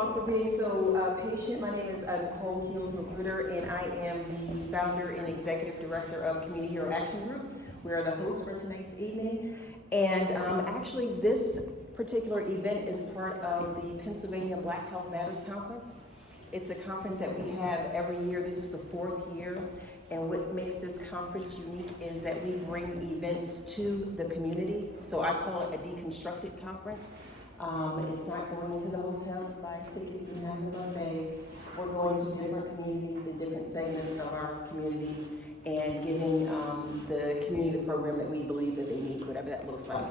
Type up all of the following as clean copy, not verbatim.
all for being so patient. My name is Nicole Keels-McGruder, and I am the founder and executive director of Community Hero Action Group. We are the hosts for tonight's evening. And actually, this particular event is part of the Pennsylvania Black Health Matters Conference. It's a conference that we have every year. This is the 4th year. And what makes this conference unique is that we bring events to the community. So I call it a deconstructed conference. It's not going into the hotel to buy tickets and having buffets. We're going to different communities and different segments of our communities and giving the community the program that we believe that they need, whatever that looks like.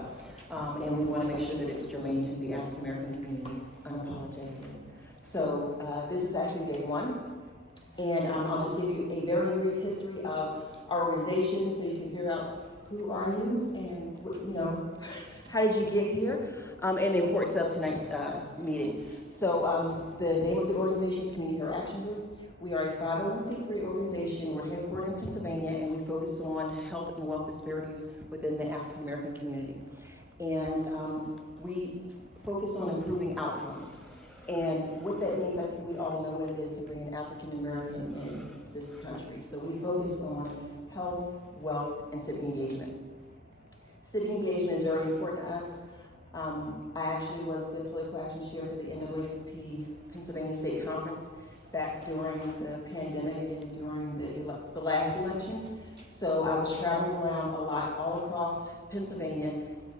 And we want to make sure that it's germane to the African American community unapologetically. So this is actually day 1. And I'll just give you a very brief history of our organization so you can figure out who are you and how did you get here, and the importance of tonight's meeting. So the name of the organization is Community Hero Action Group. We are a 501c3 organization. We're headquartered in Pennsylvania, and we focus on health and wealth disparities within the African American community. And we focus on improving outcomes. And what that means, I think we all know what it is to bring an African American in this country. So we focus on health, wealth, and civic engagement. Civic engagement is very important to us. I actually was the political action chair for the NAACP Pennsylvania State Conference back during the pandemic and during the last election. So I was traveling around a lot all across Pennsylvania.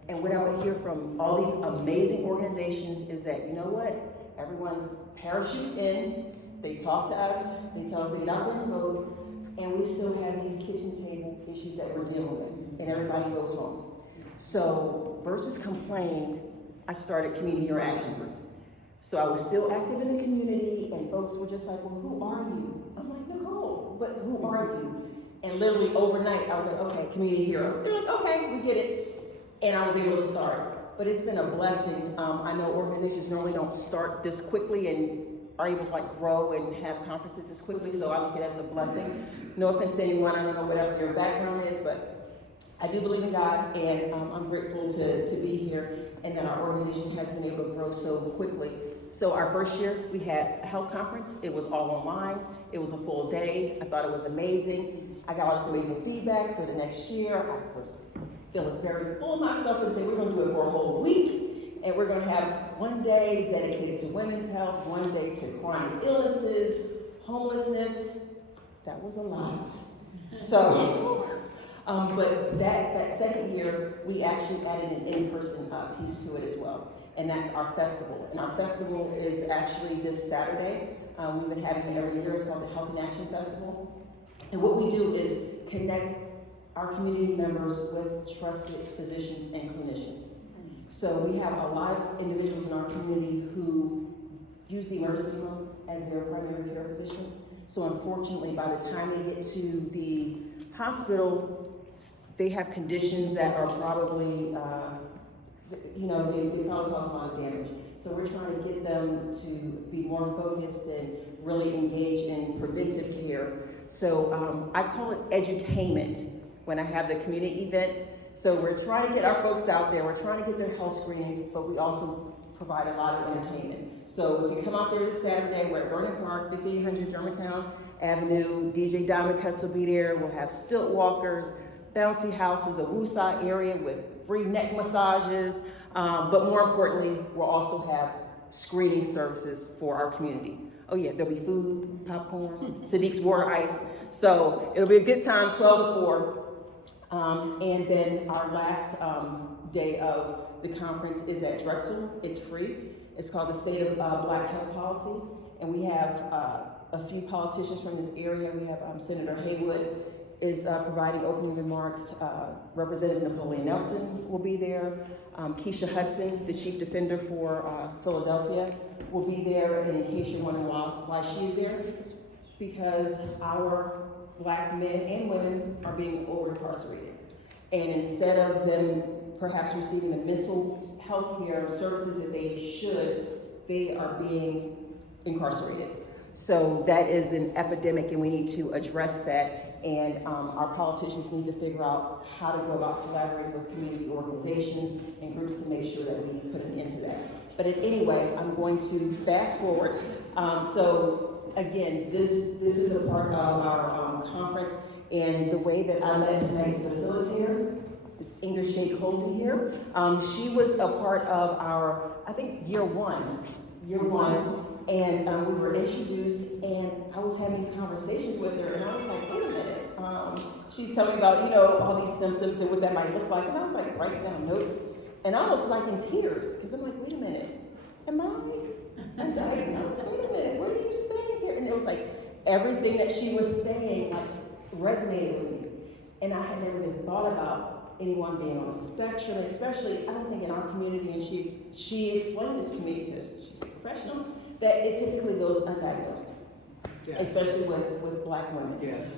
And what I would hear from all these amazing organizations is that, you know what? Everyone parachutes in, they talk to us, they tell us they not going to vote, and we still have these kitchen table issues that we're dealing with, and everybody goes home. So versus complain, I started Community Hero Action Group. So I was still active in the community, and folks were just like, well, who are you? I'm like, Nicole, but who are you? And literally overnight, I was like, okay, community hero. They're like, okay, we get it. And I was able to start. But it's been a blessing. I know organizations normally don't start this quickly and are able to grow and have conferences this quickly, so I look at it as a blessing. No offense to anyone, I don't know whatever your background is, but I do believe in God, and I'm grateful to be here and that our organization has been able to grow so quickly. So our first year, we had a health conference. It was all online. It was a full day. I thought it was amazing. I got all this amazing feedback, so the next year, I was feeling very full of myself and say, we're going to do it for a whole week, and we're going to have one day dedicated to women's health, one day to chronic illnesses, homelessness. That was a lot. So, but that second year, we actually added an in-person piece to it as well, and that's our festival. And our festival is actually this Saturday. We've been having it every year. It's called the Health in Action Festival. And what we do is connect our community members with trusted physicians and clinicians. So we have a lot of individuals in our community who use the emergency room as their primary care physician. So unfortunately, by the time they get to the hospital, they have conditions that are probably, they probably cause a lot of damage. So we're trying to get them to be more focused and really engage in preventive care. So I call it edutainment when I have the community events. So we're trying to get our folks out there, we're trying to get their health screenings, but we also provide a lot of entertainment. So if you come out there this Saturday, we're at Vernon Park, 5800 Germantown Avenue. DJ Diamond Cuts will be there. We'll have stilt walkers, bouncy houses, a woosah area with free neck massages. But more importantly, we'll also have screening services for our community. Oh yeah, there'll be food, popcorn, Sadiq's water ice. So it'll be a good time, 12 to 4. And then our last day of the conference is at Drexel. It's free. It's called the State of Black Health Policy. And we have a few politicians from this area. We have Senator Haywood is providing opening remarks. Representative Napoleon Nelson will be there. Keisha Hudson, the chief defender for Philadelphia, will be there. And in case you're wondering why she's there, because our Black men and women are being over-incarcerated. And instead of them perhaps receiving the mental health care services that they should, they are being incarcerated. So that is an epidemic, and we need to address that. And our politicians need to figure out how to go about collaborating with community organizations and groups to make sure that we put an end to that. But anyway, I'm going to fast forward. So again, this is a part of our conference, and the way that I met tonight's facilitator is English Halsey here. She was a part of our, I think, year one, and we were introduced, and I was having these conversations with her, and I was like, wait a minute. She's telling me about, all these symptoms and what that might look like, and I was like writing down notes, and I almost was like in tears, because I'm like, wait a minute, am I undiagnosed? Wait a minute, what are you saying here? And it was like everything that she was saying like resonated with me, and I had never even thought about anyone being on a spectrum, especially I don't think in our community, and she explained this to me because she's a professional, that it typically goes undiagnosed. Yeah. Especially with Black women. Yes.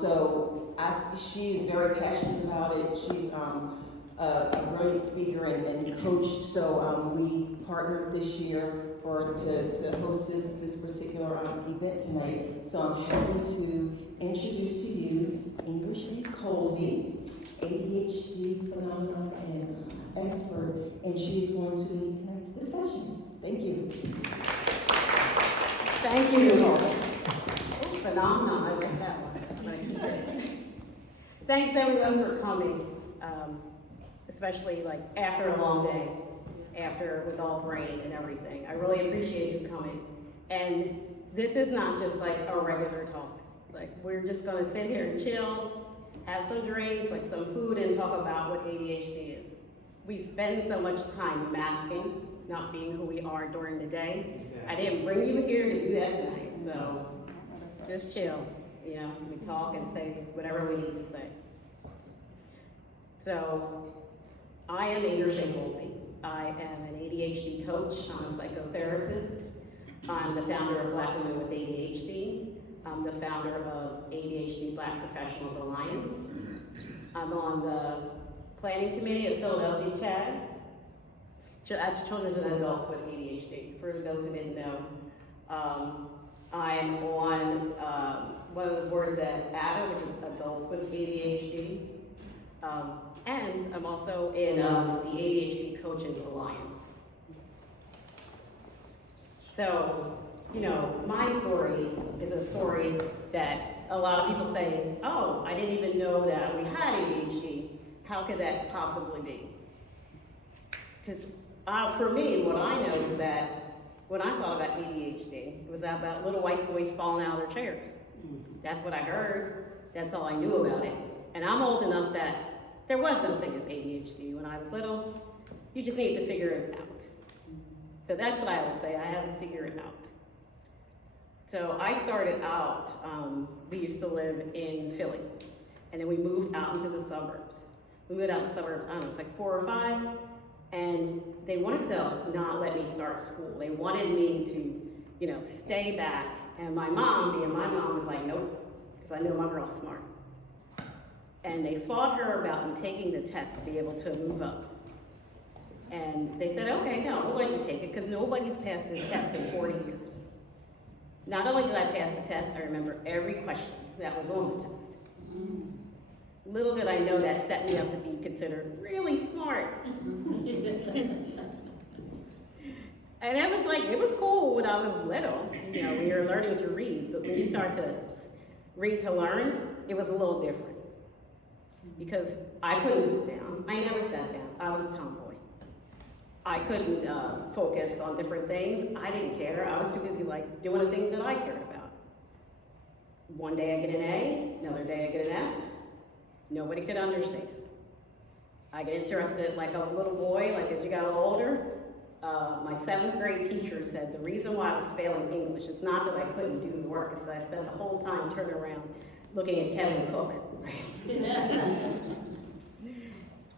So she is very passionate about it. She's a brilliant speaker and coach. So we partnered this year to host this particular event tonight. So I'm happy to introduce to you Ms. English Nicole, ADHD phenomenon and expert, and she's going to lead tonight's discussion. Thank you. Thank you, Nicole. Phenomenal, I like that one. I'm going to keep it. Thanks everyone for coming, especially like after a long day, with all the rain and everything. I really appreciate you coming. And this is not just like a regular talk. Like we're just going to sit here and chill, have some drinks, like some food, and talk about what ADHD is. We spend so much time masking, not being who we are during the day. Exactly. I didn't bring you here to do that tonight, so just chill. We talk and say whatever we need to say. So, I am English Halsey. I am an ADHD coach. I'm a psychotherapist. I'm the founder of Black Women with ADHD. I'm the founder of ADHD Black Professionals Alliance. I'm on the planning committee of Philadelphia CHAD. That's Children and Adults with ADHD, for those who didn't know. I'm on one of the boards at ADA, which is Adults with ADHD. And I'm also in the ADHD Coaches Alliance. So, my story is a story that a lot of people say, oh, I didn't even know that we had ADHD. How could that possibly be? Because for me, what I know is that when I thought about ADHD, it was about little white boys falling out of their chairs. That's what I heard. That's all I knew about it. And I'm old enough that there was no thing as ADHD when I was little. You just need to figure it out. So that's what I would say. I had to figure it out. So I started out, we used to live in Philly, and then we moved out into the suburbs. We moved out in the suburbs, I don't know, it was like 4 or 5, and they wanted to not let me start school. They wanted me to, stay back, and my mom, being my mom, was like, nope, because I know my girl's smart. And they fought her about me taking the test to be able to move up. And they said, okay, no, we'll let you take it, because nobody's passed this test in 40 years. Not only did I pass the test, I remember every question that was on the test. Little did I know that set me up to be considered really smart. And it was cool when I was little, when you're learning to read, but when you start to read to learn, it was a little different. Because I couldn't sit down. I never sat down. I was a tomboy. I couldn't focus on different things. I didn't care. I was too busy doing the things that I cared about. One day I get an A, another day I get an F. Nobody could understand. I get interested like a little boy, as you got a little older. My 7th grade teacher said the reason why I was failing English is not that I couldn't do the work, it's that I spent the whole time turning around looking at Kevin Cook.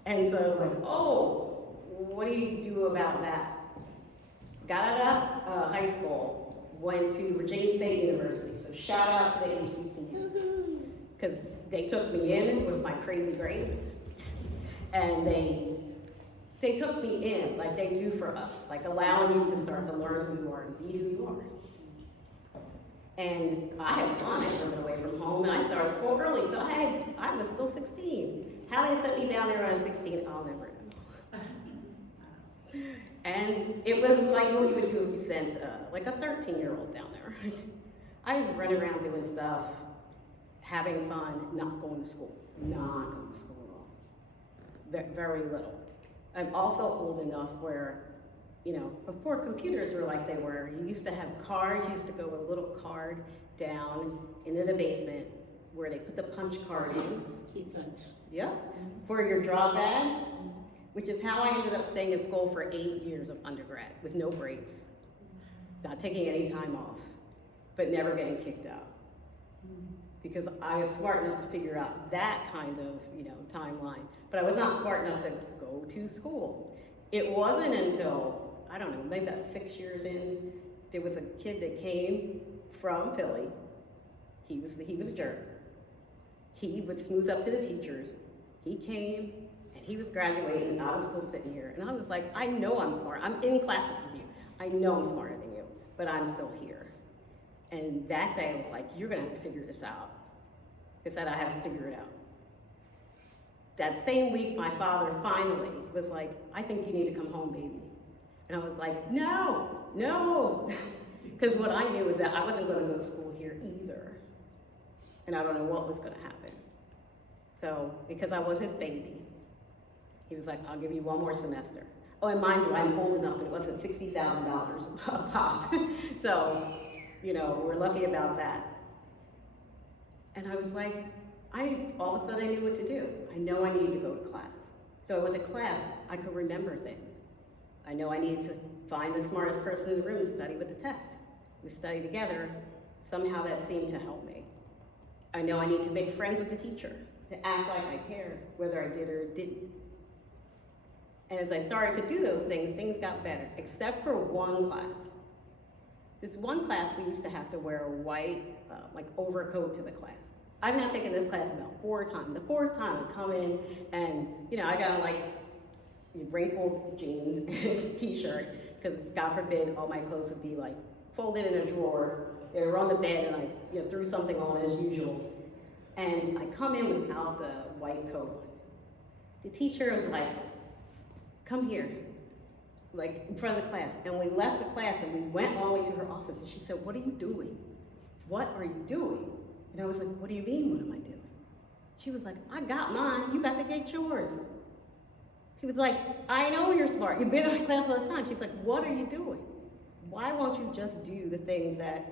And so I was like, oh, what do you do about that? Got out of high school, went to Virginia State University, so shout out to the HBCUs, because they took me in with my crazy grades, and they took me in like they do for us, allowing you to start to learn who you are and be who you are. And I had fun living away from home, and I started school early, so I was still 16. How they set me down there when I was 16, I'll never know. And it was like what you would do if you sent like a 13-year-old down there. I was running around doing stuff, having fun, not going to school. Not going to school at all. Very little. I'm also old enough where, you know, before computers were like they were, you used to have cards, you used to go with a little card down into the basement where they put the punch card in. Key punch. Yep. For your draw bag, which is how I ended up staying in school for 8 years of undergrad with no breaks, not taking any time off, but never getting kicked out. Because I was smart enough to figure out that kind of, you know, timeline, but I was not smart enough to go to school. It wasn't until, I don't know, maybe about 6 years in, there was a kid that came from Philly. He was a jerk. He would smooth up to the teachers. He came, and he was graduating, and I was still sitting here. And I was like, I know I'm smart. I'm in classes with you. I know I'm smarter than you, but I'm still here. And that day I was like, you're gonna have to figure this out. He said, I haven't figured it out. That same week, my father finally was like, I think you need to come home, baby. And I was like, no. Because what I knew was that I wasn't gonna go to school here either. And I don't know what was gonna happen. So, because I was his baby, he was like, I'll give you one more semester. Oh, and mind you, I'm old enough that it wasn't $60,000 a pop. So, you know, we're lucky about that. And I was like, all of a sudden I knew what to do. I know I needed to go to class. So I went to class, I could remember things. I know I needed to find the smartest person in the room and study with the test. We studied together, somehow that seemed to help me. I know I need to make friends with the teacher, to act like I cared, whether I did or didn't. And as I started to do those things, things got better, except for one class. This one class, we used to have to wear a white, like overcoat to the class. I've now taken this class about 4 times. The 4th time I come in and, you know, I got like wrinkled jeans and t-shirt, because God forbid all my clothes would be like folded in a drawer. They were on the bed and I threw something on as usual. And I come in without the white coat. The teacher was like, come here, like in front of the class. And we left the class and we went all the way to her office and she said, what are you doing? What are you doing? And I was like, what do you mean, what am I doing? She was like, I got mine, you got to get yours. She was like, I know you're smart, you've been in my class all the time. She's like, what are you doing? Why won't you just do the things that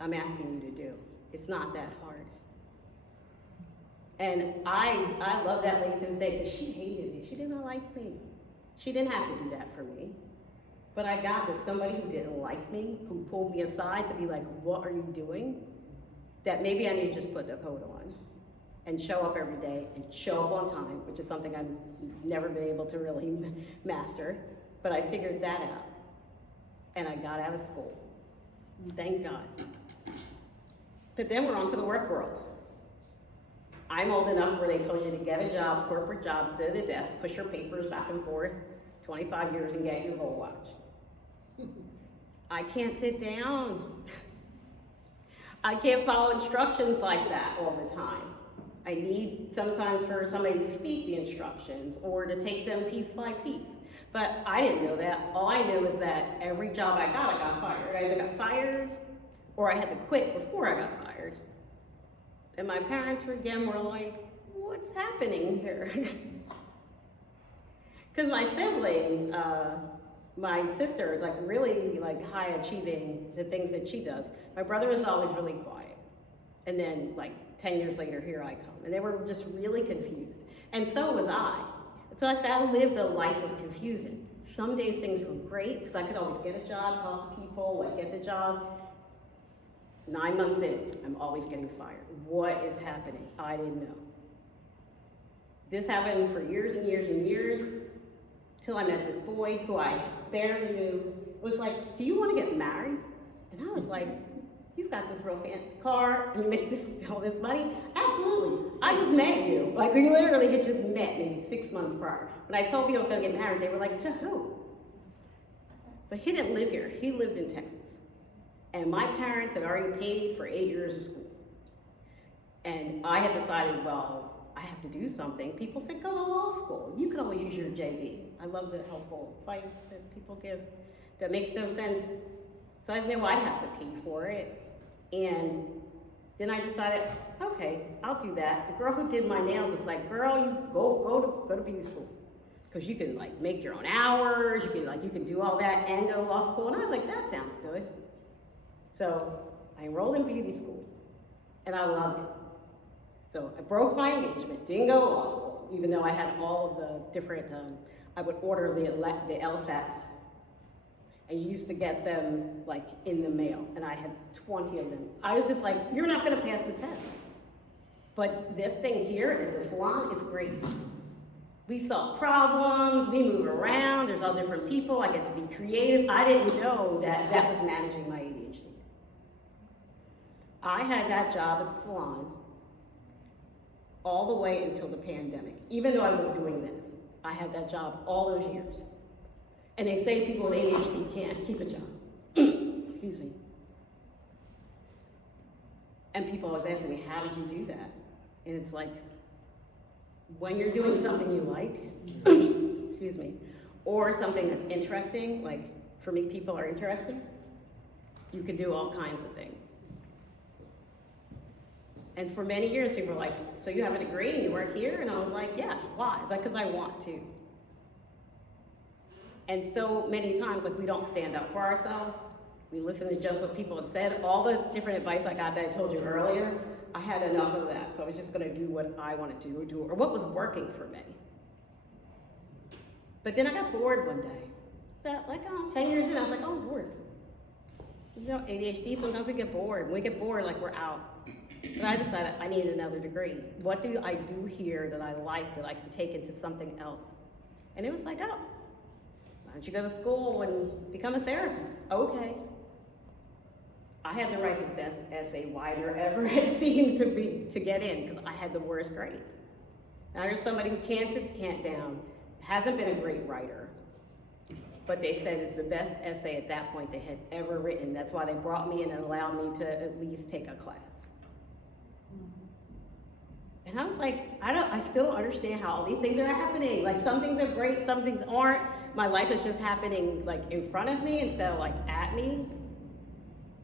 I'm asking you to do? It's not that hard. And I love that lady to this day because she hated me. She did not like me. She didn't have to do that for me. But I got that somebody who didn't like me, who pulled me aside to be like, what are you doing? That maybe I need to just put the coat on and show up every day and show up on time, which is something I've never been able to really master. But I figured that out. And I got out of school. Thank God. But then we're on to the work world. I'm old enough where they told you to get a job, corporate job, sit at a desk, push your papers back and forth, 25 years and get your whole watch. I can't sit down. I can't follow instructions like that all the time. I need sometimes for somebody to speak the instructions or to take them piece by piece. But I didn't know that. All I knew is that every job I got fired. I either got fired or I had to quit before I got fired. And my parents again were like, what's happening here? Because my siblings, my sister is like really like high achieving the things that she does. My brother is always really quiet. And then like 10 years later, here I come. And they were just really confused. And so was I. So I said, I lived a life of confusion. Some days things were great because I could always get a job, talk to people, like get the job. 9 months in, I'm always getting fired. What is happening? I didn't know. This happened for years and years and years, till I met this boy who I barely knew. It was like, do you want to get married? And I was like, you've got this real fancy car, and you make all this money? Absolutely. I just met you. Like, we literally had just met maybe 6 months prior. When I told people I was going to get married, they were like, to who? But he didn't live here. He lived in Texas. And my parents had already paid for 8 years of school. And I had decided, well, I have to do something, people said, go to law school. You can always use your JD. I love the helpful advice that people give that makes no sense. So I knew I'd have to pay for it. And then I decided, okay, I'll do that. The girl who did my nails was like, girl, you go to beauty school. Because you can like make your own hours, you can do all that and go to law school. And I was like, that sounds good. So I enrolled in beauty school and I loved it. So I broke my engagement, didn't go to law school, even though I had all of the different, I would order the LSATs. And you used to get them like in the mail, and I had 20 of them. I was just like, you're not gonna pass the test. But this thing here at the salon is great. We solve problems, we move around, there's all different people, I get to be creative. I didn't know that that was managing my ADHD. I had that job at the salon all the way until the pandemic. Even though I was doing this, I had that job all those years. And they say people with ADHD can't keep a job. Excuse me. And people always ask me, how did you do that? And it's like, when you're doing something you like, excuse me, or something that's interesting, like for me, people are interesting, you can do all kinds of things. And for many years, people were like, so you have a degree and you work here? And I was like, yeah, why? It's like, because I want to. And so many times, like, we don't stand up for ourselves. We listen to just what people have said. All the different advice I got that I told you earlier, I had enough of that. So I was just gonna do what I wanted to do, or what was working for me. But then I got bored one day. About like 10 years in, I was like, oh, I'm bored. You know, ADHD, sometimes we get bored. When we get bored, like we're out. But I decided I need another degree. What do I do here that I like, that I can take into something else? And it was like, oh, why don't you go to school and become a therapist? Okay. I had to write the best essay why there ever had seemed to get in, because I had the worst grades. Now there's somebody who can't sit, can't down, hasn't been a great writer, but they said it's the best essay at that point they had ever written. That's why they brought me in and allowed me to at least take a class. And I was like, I still don't understand how all these things are happening. Like, some things are great, some things aren't. My life is just happening like in front of me instead of like at me.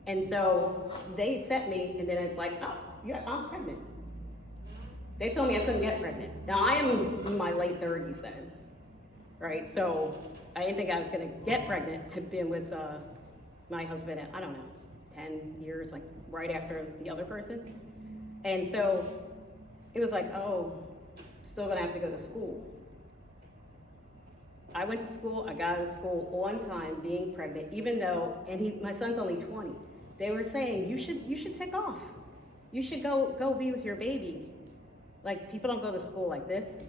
And so they accept me, and then it's like, oh, yeah, I'm pregnant. They told me I couldn't get pregnant. Now I am in my late 30s then, right? So I didn't think I was gonna get pregnant. I've been with my husband at, I don't know, 10 years, like right after the other person. And so it was like, oh, still gonna have to go to school. I went to school, I got out of school on time, being pregnant, even though, and my son's only 20. They were saying, you should take off. You should go be with your baby. Like, people don't go to school like this.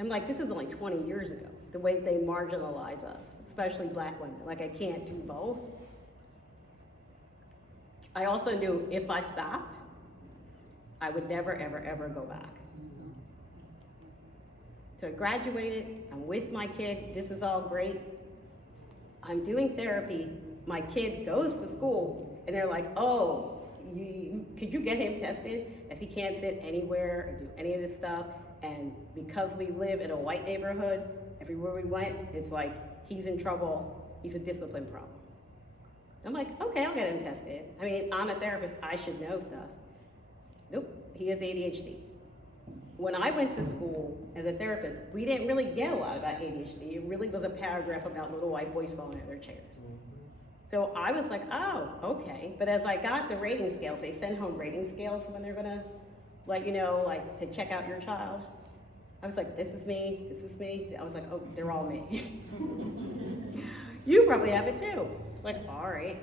I'm like, this is only 20 years ago, the way they marginalize us, especially Black women. Like, I can't do both. I also knew if I stopped, I would never, ever, ever go back. So I graduated, I'm with my kid, this is all great. I'm doing therapy, my kid goes to school, and they're like, oh, could you get him tested? As he can't sit anywhere or do any of this stuff. And because we live in a white neighborhood, everywhere we went, it's like, he's in trouble, he's a discipline problem. I'm like, okay, I'll get him tested. I mean, I'm a therapist, I should know stuff. Nope, he has ADHD. When I went to school as a therapist, we didn't really get a lot about ADHD. It really was a paragraph about little white boys falling out of their chairs. So I was like, oh, okay. But as I got the rating scales, they send home rating scales when they're gonna, like, you know, like to check out your child. I was like, this is me, this is me. I was like, oh, they're all me. You probably have it too. Like, all right.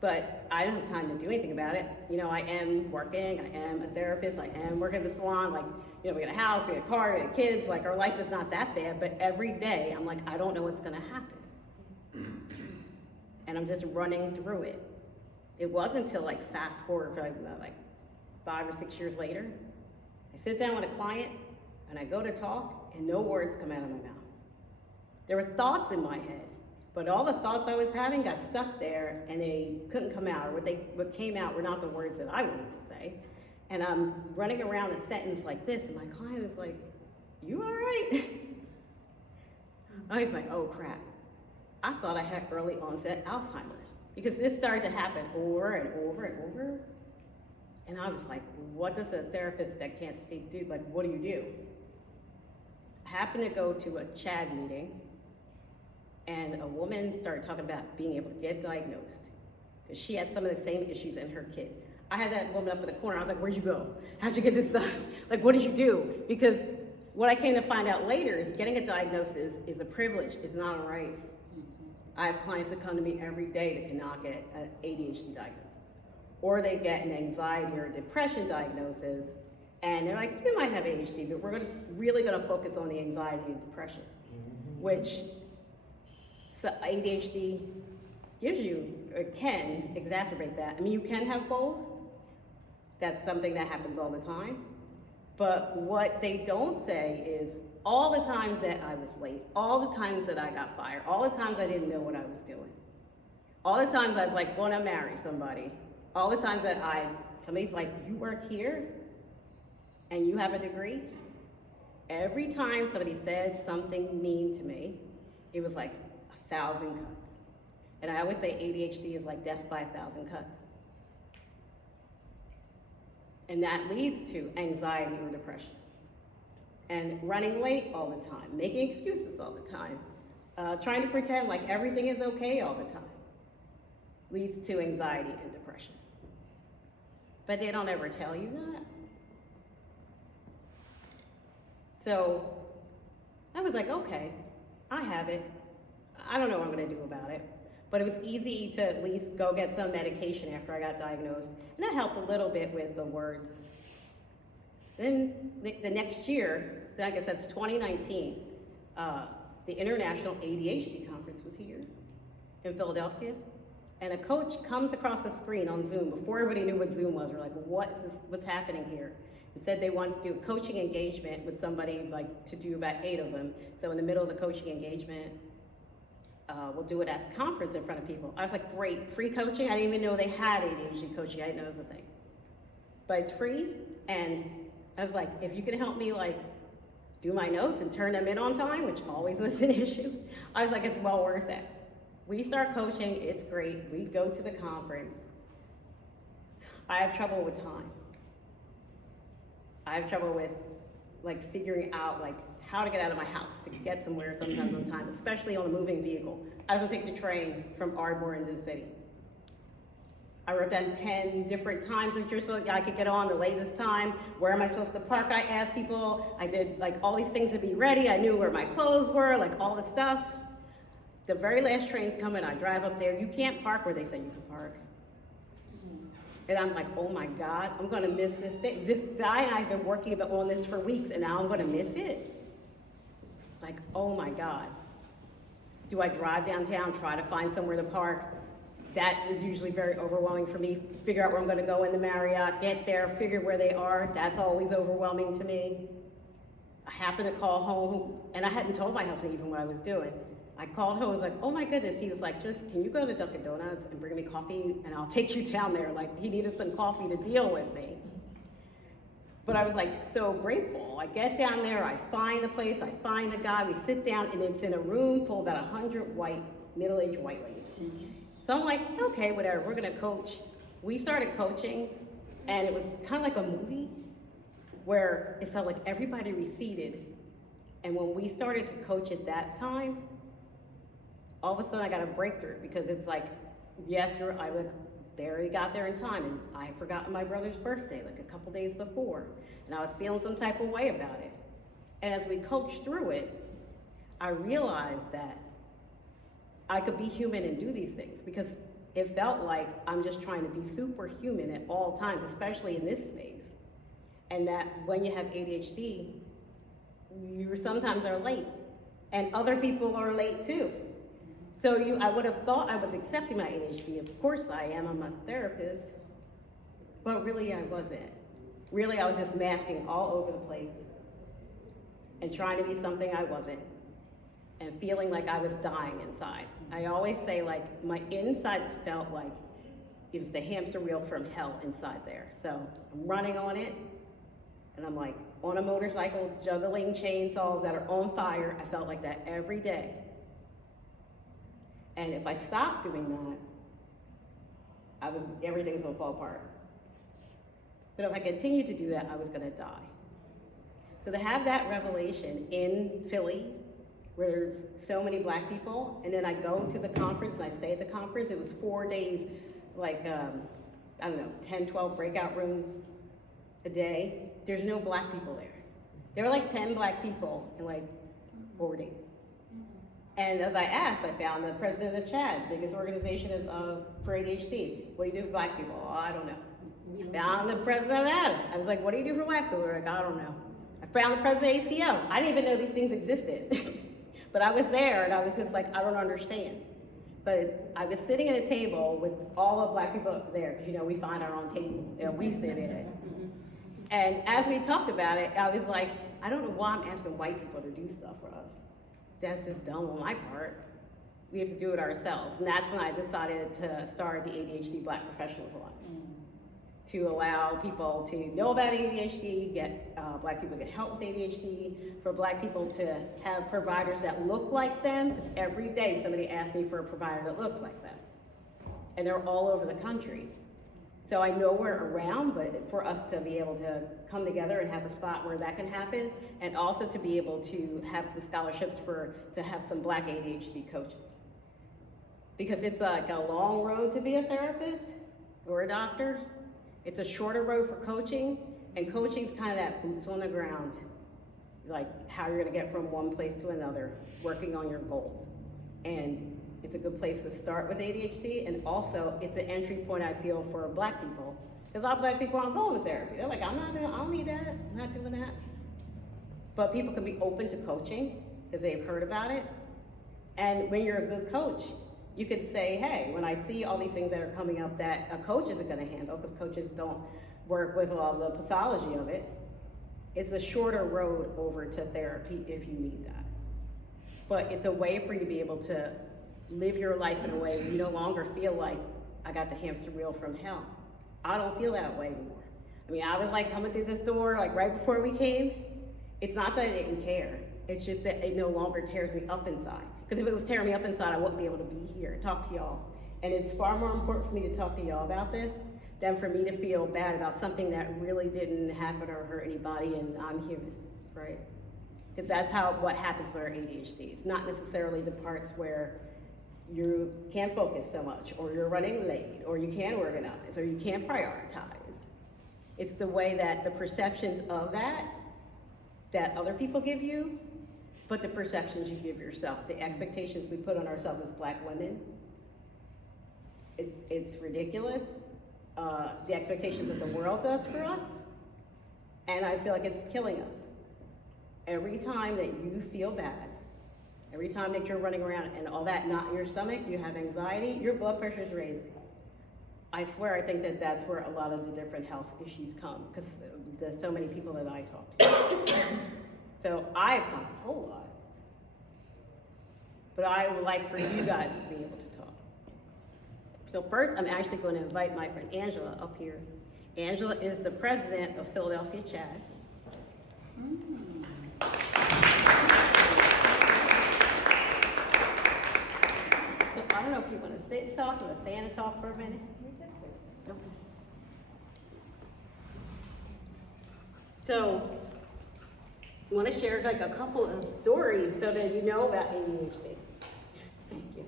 But I don't have time to do anything about it. You know, I am working, I am a therapist, I am working at the salon, like, you know, we got a house, we got a car, we got kids, like our life is not that bad, but every day I'm like, I don't know what's gonna happen. And I'm just running through it. It wasn't until like fast forward for like 5 or 6 years later, I sit down with a client and I go to talk and no words come out of my mouth. There were thoughts in my head, but all the thoughts I was having got stuck there and they couldn't come out, or what came out were not the words that I wanted to say. And I'm running around a sentence like this, and my client is like, "You all right?" I was like, "Oh crap. I thought I had early onset Alzheimer's," because this started to happen over and over and over. And I was like, what does a therapist that can't speak do? Like, what do? I happened to go to a CHAD meeting, and a woman started talking about being able to get diagnosed because she had some of the same issues in her kid. I had that woman up in the corner. I was like, "Where'd you go? How'd you get this done? Like, what did you do?" Because what I came to find out later is getting a diagnosis is a privilege, it's not a right. I have clients that come to me every day that cannot get an ADHD diagnosis, or they get an anxiety or depression diagnosis, and they're like, "You might have ADHD, but we're really gonna focus on the anxiety and depression," which so ADHD gives you, or can exacerbate that. I mean, you can have both. That's something that happens all the time. But what they don't say is all the times that I was late, all the times that I got fired, all the times I didn't know what I was doing, all the times I was like gonna marry somebody, all the times that somebody's like, "You work here and you have a degree." Every time somebody said something mean to me, it was like 1,000 cuts. And I always say ADHD is like death by 1,000 cuts. And that leads to anxiety or depression. And running late all the time, making excuses all the time, trying to pretend like everything is okay all the time, leads to anxiety and depression. But they don't ever tell you that. So I was like, okay, I have it. I don't know what I'm gonna do about it. But it was easy to at least go get some medication after I got diagnosed. And that helped a little bit with the words. Then the next year, so I guess that's 2019, the International ADHD Conference was here in Philadelphia. And a coach comes across the screen on Zoom before everybody knew what Zoom was. We're like, what's happening here? And said they wanted to do a coaching engagement with somebody, like to do about 8 of them. So in the middle of the coaching engagement, we'll do it at the conference in front of people. I was like, great, free coaching? I didn't even know they had ADHD coaching. I didn't know it was a thing. But it's free, and I was like, if you can help me like do my notes and turn them in on time, which always was an issue, I was like, it's well worth it. We start coaching, it's great. We go to the conference. I have trouble with time. I have trouble with like figuring out like how to get out of my house to get somewhere sometimes on time, especially on a moving vehicle. I have to take the train from Ardmore into the city. I wrote down 10 different times that I could get on the latest time. Where am I supposed to park? I asked people. I did like all these things to be ready. I knew where my clothes were, like all the stuff. The very last train's coming, I drive up there. You can't park where they said you can park. And I'm like, oh my God, I'm gonna miss this thing. This guy and I have been working on this for weeks, and now I'm gonna miss it. Like, oh my God. Do I drive downtown, try to find somewhere to park? That is usually very overwhelming for me. Figure out where I'm gonna go in the Marriott, get there, figure where they are. That's always overwhelming to me. I happened to call home, and I hadn't told my husband even what I was doing. I called home, I was like, oh my goodness. He was like, just, can you go to Dunkin' Donuts and bring me coffee, and I'll take you down there. Like, he needed some coffee to deal with me. But I was like so grateful. I get down there, I find the place, I find the guy, we sit down, and it's in a room full of about 100 middle-aged white ladies. Mm-hmm. So I'm like, okay, whatever, we're gonna coach. We started coaching, and it was kind of like a movie where it felt like everybody receded. And when we started to coach at that time, all of a sudden I got a breakthrough, because it's like, yes, barely got there in time, and I had forgotten my brother's birthday like a couple days before, and I was feeling some type of way about it. And as we coached through it, I realized that I could be human and do these things, because it felt like I'm just trying to be superhuman at all times, especially in this space. And that when you have ADHD, you sometimes are late, and other people are late too. So I would have thought I was accepting my ADHD. Of course I am, I'm a therapist, but really I wasn't. Really I was just masking all over the place and trying to be something I wasn't, and feeling like I was dying inside. I always say, like, my insides felt like it was the hamster wheel from hell inside there. So I'm running on it, and I'm like on a motorcycle, juggling chainsaws that are on fire. I felt like that every day. And if I stopped doing that, everything was gonna fall apart. But if I continued to do that, I was gonna die. So to have that revelation in Philly, where there's so many black people, and then I go to the conference and I stay at the conference, it was 4 days, like, I don't know, 10, 12 breakout rooms a day. There's no black people there. There were like 10 black people in like 4 days. And as I asked, I found the president of CHAD, biggest organization for ADHD. What do you do for black people? Oh, I don't know. I found the president of ADA. I was like, what do you do for black people? They're like, I don't know. I found the president of ACO. I didn't even know these things existed. But I was there and I was just like, I don't understand. But I was sitting at a table with all the black people up there, because you know, we find our own table and we sit in it. And as we talked about it, I was like, I don't know why I'm asking white people to do stuff for us. That's just dumb on my part. We have to do it ourselves. And that's when I decided to start the ADHD Black Professionals Alliance. To allow people to know about ADHD, get black people to get help with ADHD, for black people to have providers that look like them, because every day somebody asks me for a provider that looks like them. And they're all over the country. So I know we're around, but for us to be able to come together and have a spot where that can happen, and also to be able to have the scholarships to have some black ADHD coaches. Because it's like a long road to be a therapist or a doctor. It's a shorter road for coaching, and coaching's kind of that boots on the ground, like how you're gonna get from one place to another, working on your goals. And it's a good place to start with ADHD, and also it's an entry point, I feel, for black people. Because a lot of black people aren't going to therapy. They're like, I don't need that, I'm not doing that. But people can be open to coaching, because they've heard about it. And when you're a good coach, you could say, hey, when I see all these things that are coming up that a coach isn't gonna handle, because coaches don't work with all the pathology of it, it's a shorter road over to therapy if you need that. But it's a way for you to be able to live your life in a way where you no longer feel like, I got the hamster wheel from hell. I don't feel that way anymore. I mean, I was like coming through this door, like right before we came. It's not that I didn't care. It's just that it no longer tears me up inside. Because if it was tearing me up inside, I wouldn't be able to be here and talk to y'all. And it's far more important for me to talk to y'all about this than for me to feel bad about something that really didn't happen or hurt anybody, and I'm human, right? Because that's what happens with our ADHD. It's not necessarily the parts where you can't focus so much, or you're running late, or you can't organize, or you can't prioritize. It's the way that the perceptions of that other people give you, but the perceptions you give yourself, the expectations we put on ourselves as black women, it's ridiculous. The expectations that the world does for us, and I feel like it's killing us. Every time that you feel bad, every time that you're running around and all that knot in your stomach, you have anxiety, your blood pressure is raised. I swear, I think that that's where a lot of the different health issues come, because there's so many people that I talk to. So I've talked a whole lot. But I would like for you guys to be able to talk. So first, I'm actually going to invite my friend Angela up here. Angela is the president of Philadelphia CHAD. So I don't know if you want to sit and talk, you want to stand and talk for a minute. Okay. So, I want to share like a couple of stories so that you know about ADHD. Thank you.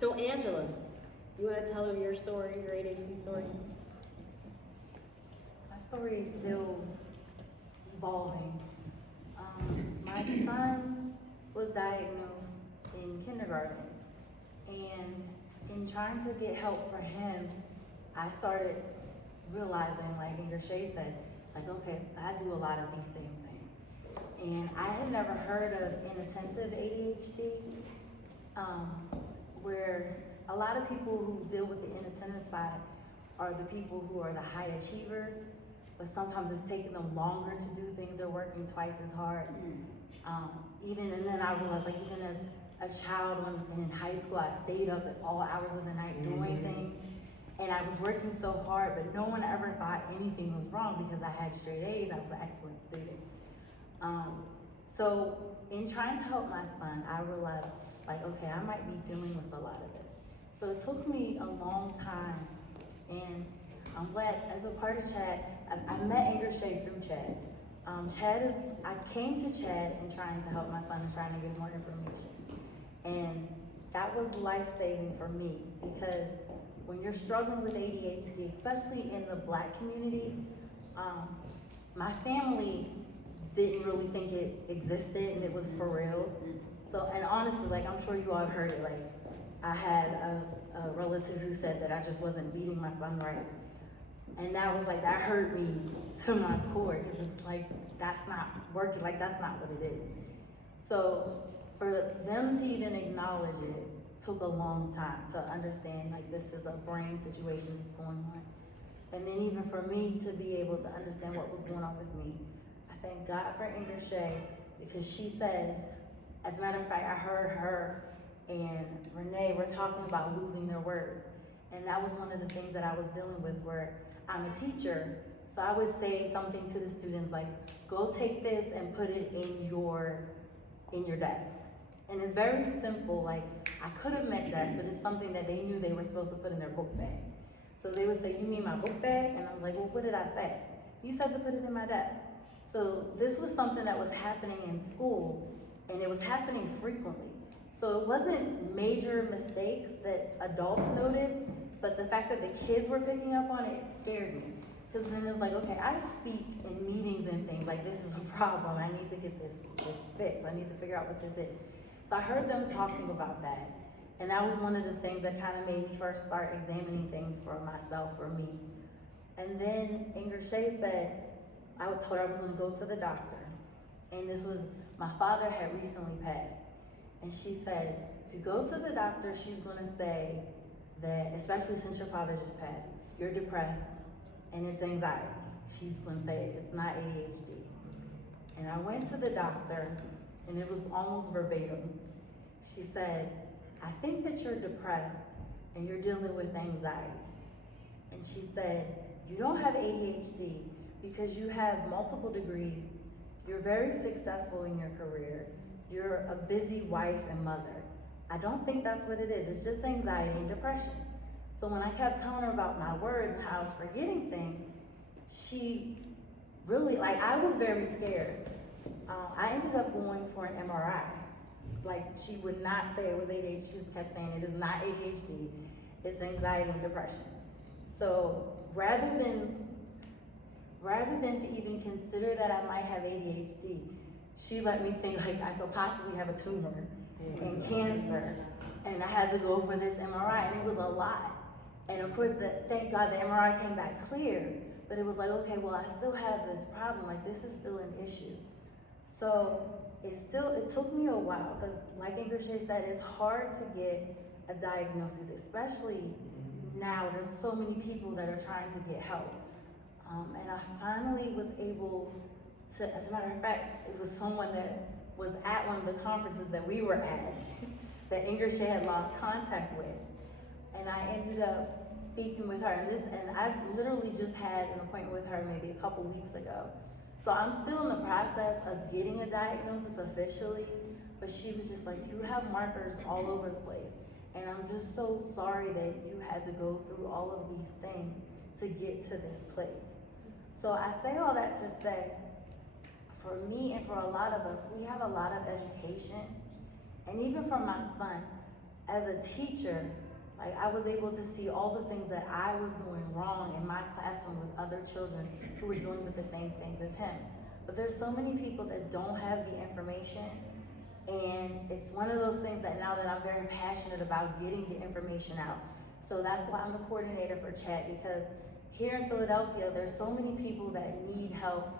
So Angela, you want to tell them your story, your ADHD story? My story is still evolving. My son was diagnosed in kindergarten, and in trying to get help for him, I started realizing, like Shay said, like, okay, I do a lot of these same things. And I had never heard of inattentive ADHD, where a lot of people who deal with the inattentive side are the people who are the high achievers, but sometimes it's taking them longer to do things. They're working twice as hard. And then I realized, like, even as a child in high school. I stayed up at all hours of the night doing things, and I was working so hard, but no one ever thought anything was wrong because I had straight A's. I was an excellent student. So in trying to help my son, I realized, like, okay, I might be dealing with a lot of this. So it took me a long time, and I'm glad, as a part of Chad, I met Anger Shay through Chad. I came to Chad and trying to help my son and trying to get more information. And that was life-saving for me, because when you're struggling with ADHD, especially in the Black community, my family didn't really think it existed and it was for real. So, and honestly, like, I'm sure you all have heard it, like, I had a relative who said that I just wasn't beating my son right. And that was like, that hurt me to my core, because it's like, that's not working, like, that's not what it is. So for them to even acknowledge it took a long time to understand, like, this is a brain situation that's going on. And then even for me to be able to understand what was going on with me, I thank God for Inger Shay, because she said, as a matter of fact, I heard her and Renee were talking about losing their words. And that was one of the things that I was dealing with, where I'm a teacher. So I would say something to the students like, go take this and put it in your desk. And it's very simple, like, I could have meant desk, but it's something that they knew they were supposed to put in their book bag. So they would say, you mean my book bag? And I'm like, well, what did I say? You said to put it in my desk. So this was something that was happening in school, and it was happening frequently. So it wasn't major mistakes that adults noticed, but the fact that the kids were picking up on it, it scared me. Because then it's like, okay, I speak in meetings and things, like, this is a problem, I need to get this fixed, I need to figure out what this is. So I heard them talking about that, and that was one of the things that kind of made me first start examining things for myself, for me. And then Inger Shay said, I told her I was gonna go to the doctor, and this was, my father had recently passed, and she said, if you go to the doctor, she's gonna say that, especially since your father just passed, you're depressed, and it's anxiety. She's gonna say it's not ADHD. And I went to the doctor, and it was almost verbatim. She said, I think that you're depressed and you're dealing with anxiety. And she said, you don't have ADHD because you have multiple degrees, you're very successful in your career, you're a busy wife and mother. I don't think that's what it is, it's just anxiety and depression. So when I kept telling her about my words and how I was forgetting things, she really, like, I was very scared. I ended up going for an MRI. Like, she would not say it was ADHD, she just kept saying it is not ADHD, it's anxiety and depression. So rather than to even consider that I might have ADHD, she let me think like I could possibly have a tumor and cancer, and I had to go for this MRI, and it was a lot. And of course, thank God the MRI came back clear, but it was like, okay, well, I still have this problem, like, this is still an issue. So it took me a while, because like Inger Shay said, it's hard to get a diagnosis, especially now. There's so many people that are trying to get help. And I finally was able to, as a matter of fact, it was someone that was at one of the conferences that we were at that Inger Shay had lost contact with. And I ended up speaking with her, and I literally just had an appointment with her maybe a couple weeks ago. So I'm still in the process of getting a diagnosis officially, but she was just like, you have markers all over the place. And I'm just so sorry that you had to go through all of these things to get to this place. So I say all that to say, for me and for a lot of us, we have a lot of education. And even for my son, as a teacher, like, I was able to see all the things that I was doing wrong in my classroom with other children who were dealing with the same things as him. But there's so many people that don't have the information, and it's one of those things that now that I'm very passionate about getting the information out. So that's why I'm the coordinator for Chat, because here in Philadelphia, there's so many people that need help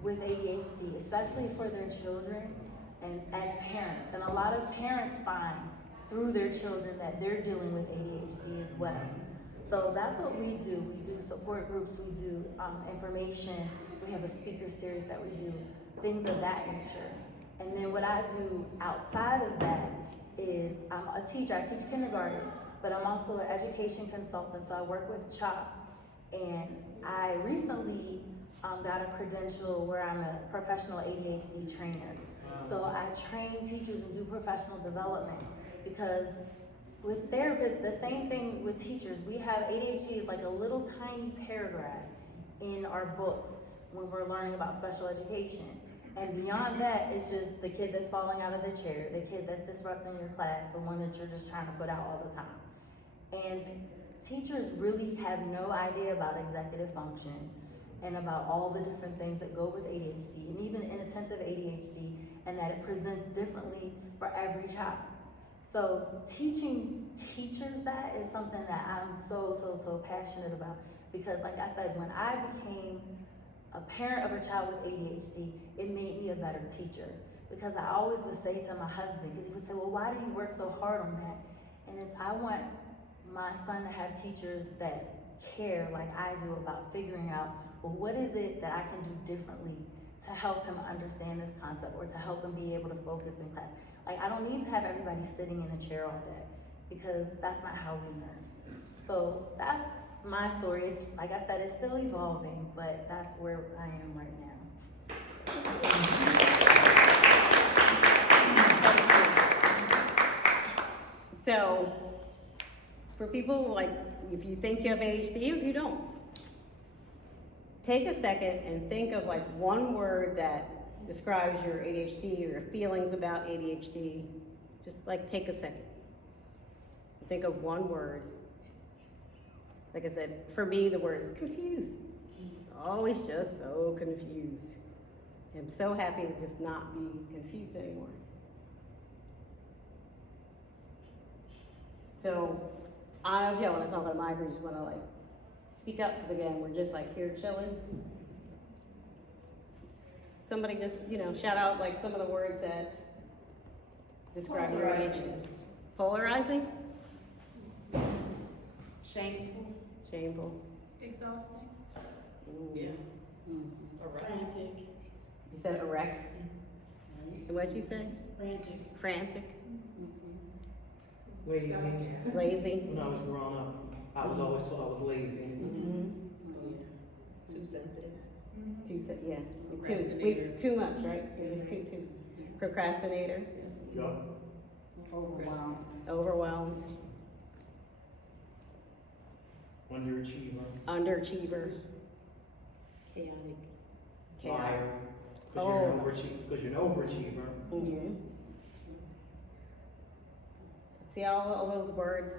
with ADHD, especially for their children and as parents. And a lot of parents find through their children that they're dealing with ADHD as well. So that's what we do. We do support groups, we do information, we have a speaker series that we do, things of that nature. And then what I do outside of that is I'm a teacher. I teach kindergarten, but I'm also an education consultant. So I work with CHOP, and I recently got a credential where I'm a professional ADHD trainer. So I train teachers and do professional development, because with therapists, the same thing with teachers. We have ADHD is like a little tiny paragraph in our books when we're learning about special education. And beyond that, it's just the kid that's falling out of the chair, the kid that's disrupting your class, the one that you're just trying to put out all the time. And teachers really have no idea about executive function and about all the different things that go with ADHD, and even inattentive ADHD, and that it presents differently for every child. So teaching teachers that is something that I'm so passionate about, because like I said, when I became a parent of a child with ADHD, it made me a better teacher. Because I always would say to my husband, because he would say, well, why do you work so hard on that? And it's, I want my son to have teachers that care like I do about figuring out, well, what is it that I can do differently to help him understand this concept, or to help him be able to focus in class. Like, I don't need to have everybody sitting in a chair all day, because that's not how we learn. So that's my story. It's, like I said, it's still evolving, but that's where I am right now. So, for people, like, if you think you have ADHD, if you don't, take a second and think of like one word that describes your ADHD or your feelings about ADHD. Just like take a second. Think of one word. Like I said, for me, the word is confused. Always just so confused. I'm so happy to just not be confused anymore. So, I don't know if y'all want to talk about migraines, just want to like speak up, because again, we're just like here chilling. Somebody just, shout out like some of the words that describe your ADHD. Polarizing? Shameful. Shameful. Exhausting. Yeah. Frantic. You said erect. And what'd you say? Frantic. Frantic. Lazy. Lazy. When I was growing up, I was always told I was lazy. Too sensitive. Yeah. Procrastinator. Too much, right? It was too. Procrastinator. Yup. Overwhelmed. Underachiever. Underachiever. Chaotic. Liar. Oh. Because you're an overachiever. Mm-hmm. See all those words?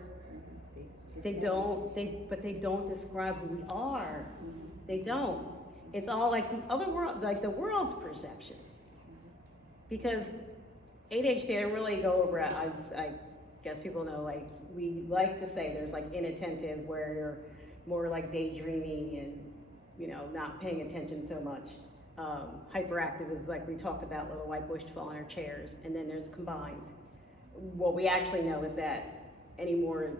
They don't describe who we are. They don't. It's all like the other world, like the world's perception. Because ADHD, I really go over it. I guess people know, like, we like to say there's like inattentive, where you're more like daydreaming and, not paying attention so much. Hyperactive is like we talked about, little white boys fall in our chairs. And then there's combined. What we actually know is that anymore,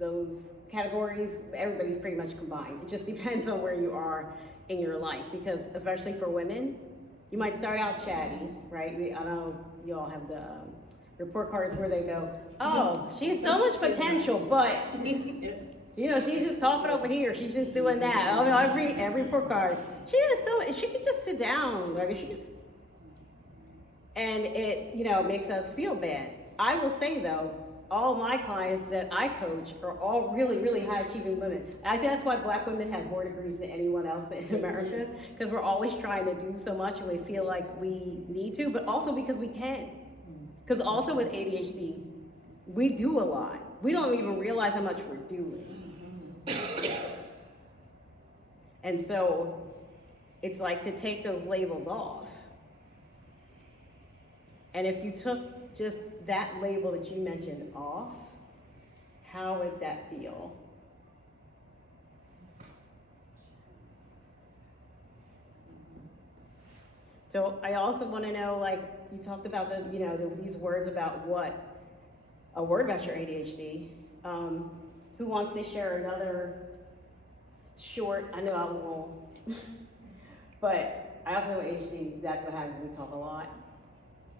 those categories, everybody's pretty much combined. It just depends on where you are in your life, because especially for women, you might start out chatty, right? I know you all have the report cards where they go, oh, she has so much potential, but she's just talking over here, she's just doing that. Oh, every report card, she could just sit down, like and it, makes us feel bad. I will say though, all my clients that I coach are all really, really high achieving women. I think that's why Black women have more degrees than anyone else in America, because we're always trying to do so much and we feel like we need to, but also because we can. Because also with ADHD, we do a lot. We don't even realize how much we're doing. And so it's like to take those labels off. And if you took just that label that you mentioned off, how would that feel? So I also want to know, like, you talked about these words about a word about your ADHD. Who wants to share another short, I know I was long, but I also know ADHD, that's what happens, we talk a lot.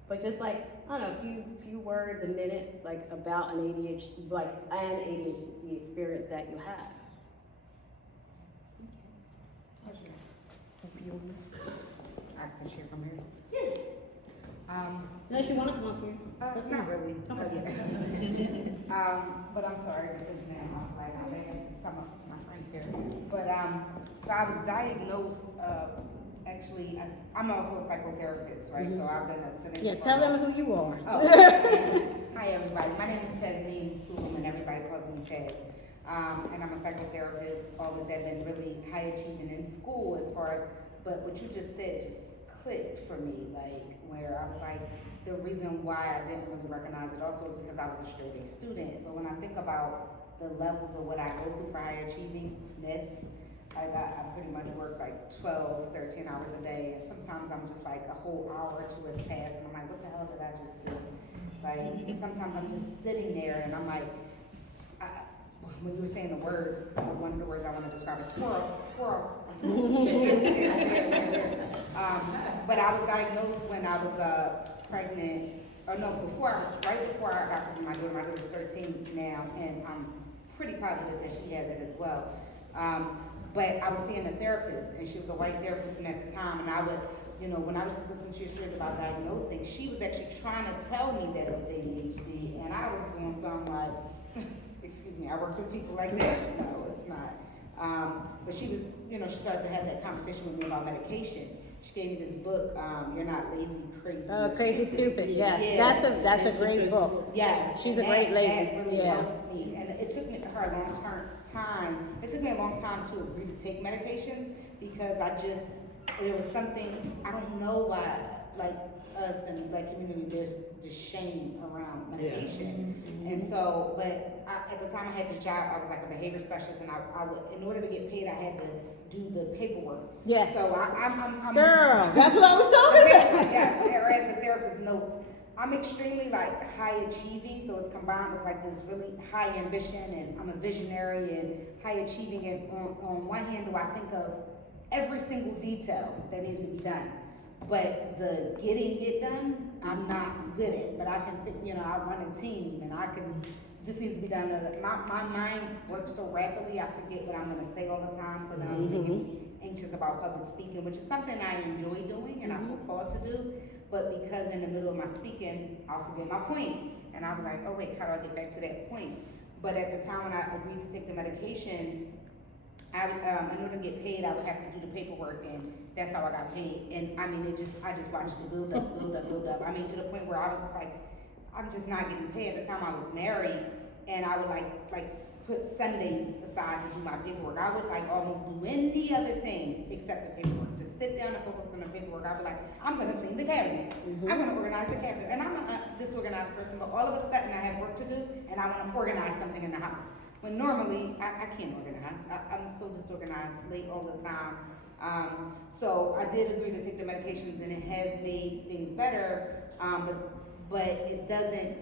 But just like, I don't know, few words a minute, like about an ADHD, like an ADHD experience that you have. I can share from here. Unless you want to come up here. Not really. Okay. But I'm sorry because now I'm like, I may have some of my friends here. But, so I was diagnosed, actually, I'm also a psychotherapist, right? So I've been a clinical. Yeah, tell them who you are. Oh, hi everybody. My name is Tasneem Sulum and everybody calls me Taz. And I'm a psychotherapist, always have been really high achieving in school as far as, but what you just said just clicked for me, like where I was like, the reason why I didn't really recognize it also is because I was a straight A student. But when I think about the levels of what I go through for high achievingness, I pretty much work like 12, 13 hours a day. And sometimes I'm just like a whole hour or two has passed and I'm like, what the hell did I just do? Like sometimes I'm just sitting there and I'm like, when you were saying the words, one of the words I want to describe is squirrel. But I was diagnosed when I was pregnant, or no, right before I got pregnant. My daughter's 13 now, and I'm pretty positive that she has it as well. But I was seeing a therapist, and she was a white therapist, and at the time, and I would, when I was just listening to your stories about diagnosing, she was actually trying to tell me that it was ADHD, and I was on some like, excuse me, I work with people like that. No, it's not. But she was, she started to have that conversation with me about medication. She gave me this book, You're Not Lazy, Crazy. Oh, Crazy Stupid, yes. Yeah. That's a great book. Yes. She's a great lady. That really Yeah. helped me. And it took me a long time to agree to take medications because there was something, I don't know why, like us and the black community, there's this shame around medication. And so, but at the time I had the job, I was like a behavior specialist, and I would, in order to get paid, I had to do the paperwork. Yes. So I'm Girl, that's what I was talking about. Yes, or as a therapist notes, I'm extremely like high achieving, so it's combined with like this really high ambition, and I'm a visionary and high achieving. And on one hand, do I think of every single detail that needs to be done, but the getting it done, I'm not good at. But I can think, I run a team, and this needs to be done. My mind works so rapidly, I forget what I'm going to say all the time. So now it's making me anxious about public speaking, which is something I enjoy doing and I feel called to do. But because in the middle of my speaking, I'll forget my point. And I was like, oh wait, how do I get back to that point? But at the time when I agreed to take the medication, in order to get paid, I would have to do the paperwork, and that's how I got paid. And I mean, I just watched it build up. I mean, to the point where I was just like, I'm just not getting paid. At the time I was married, and I would like put Sundays aside to do my paperwork. I would like almost do any other thing except the paperwork. To sit down and focus on the paperwork, I'd be like, I'm gonna clean the cabinets. I'm gonna organize the cabinets. And I'm a disorganized person, but all of a sudden I have work to do, and I wanna organize something in the house. When normally, I can't organize. I'm so disorganized, late all the time. So I did agree to take the medications, and it has made things better, but it doesn't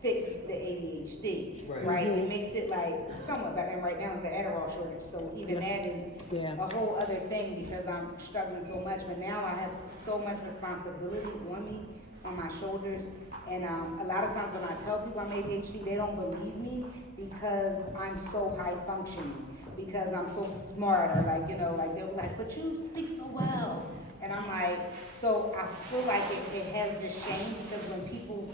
fix the ADHD, right? It makes it like somewhat better. And right now it's the Adderall shortage, so even that is a whole other thing because I'm struggling so much. But now I have so much responsibility on me, on my shoulders. And a lot of times when I tell people I'm ADHD, they don't believe me because I'm so high functioning, because I'm so smart, or like, they're like, but you speak so well. And I'm like, so I feel like it has this shame because when people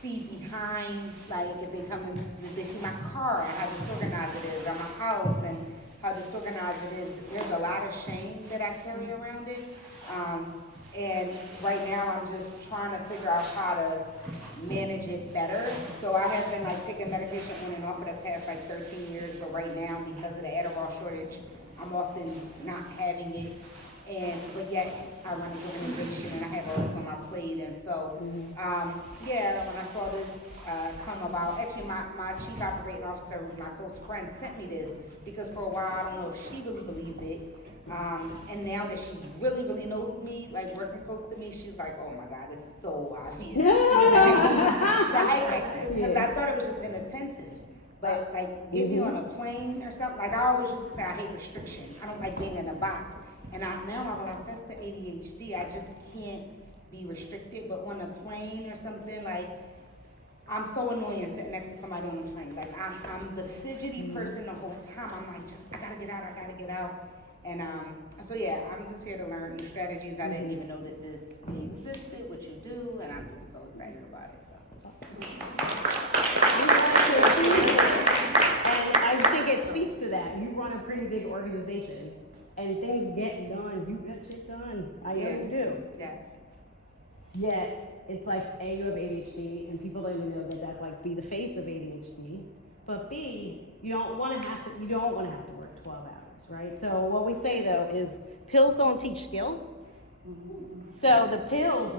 see behind, like if they come in, they see my car and how disorganized it is, or my house and how disorganized it is, there's a lot of shame that I carry around it. And right now I'm just trying to figure out how to manage it better. So I have been like taking medication on and off for the past like 13 years, but right now because of the Adderall shortage, I'm often not having it. But yet I run an organization and I have all this on my plate. And so, when I saw this come about, actually my chief operating officer, who's my close friend, sent me this because for a while, I don't know if she really believed it. And now that she really, really knows me, like working close to me, she's like, oh my God, it's so obvious. The hyperactivity, because I thought it was just inattentive. But like, get me on a plane or something, like I always used to say I hate restriction. I don't like being in a box. And now I realize that's the ADHD. I just can't be restricted, but on a plane or something, like, I'm so annoying sitting next to somebody on the plane. Like, I'm the fidgety person the whole time. I'm like, I gotta get out. And, so yeah, I'm just here to learn new strategies. I didn't even know that this existed, what you do, and I'm just so excited about it, so. And I think it speaks to that. You run a pretty big organization and things get done, you get shit done. I know you do. Yes. Yet, it's like A, you have ADHD, and people don't even know that that's like be the face of ADHD. But B, you don't wanna have to work 12 hours, right? So what we say though is pills don't teach skills. So the pills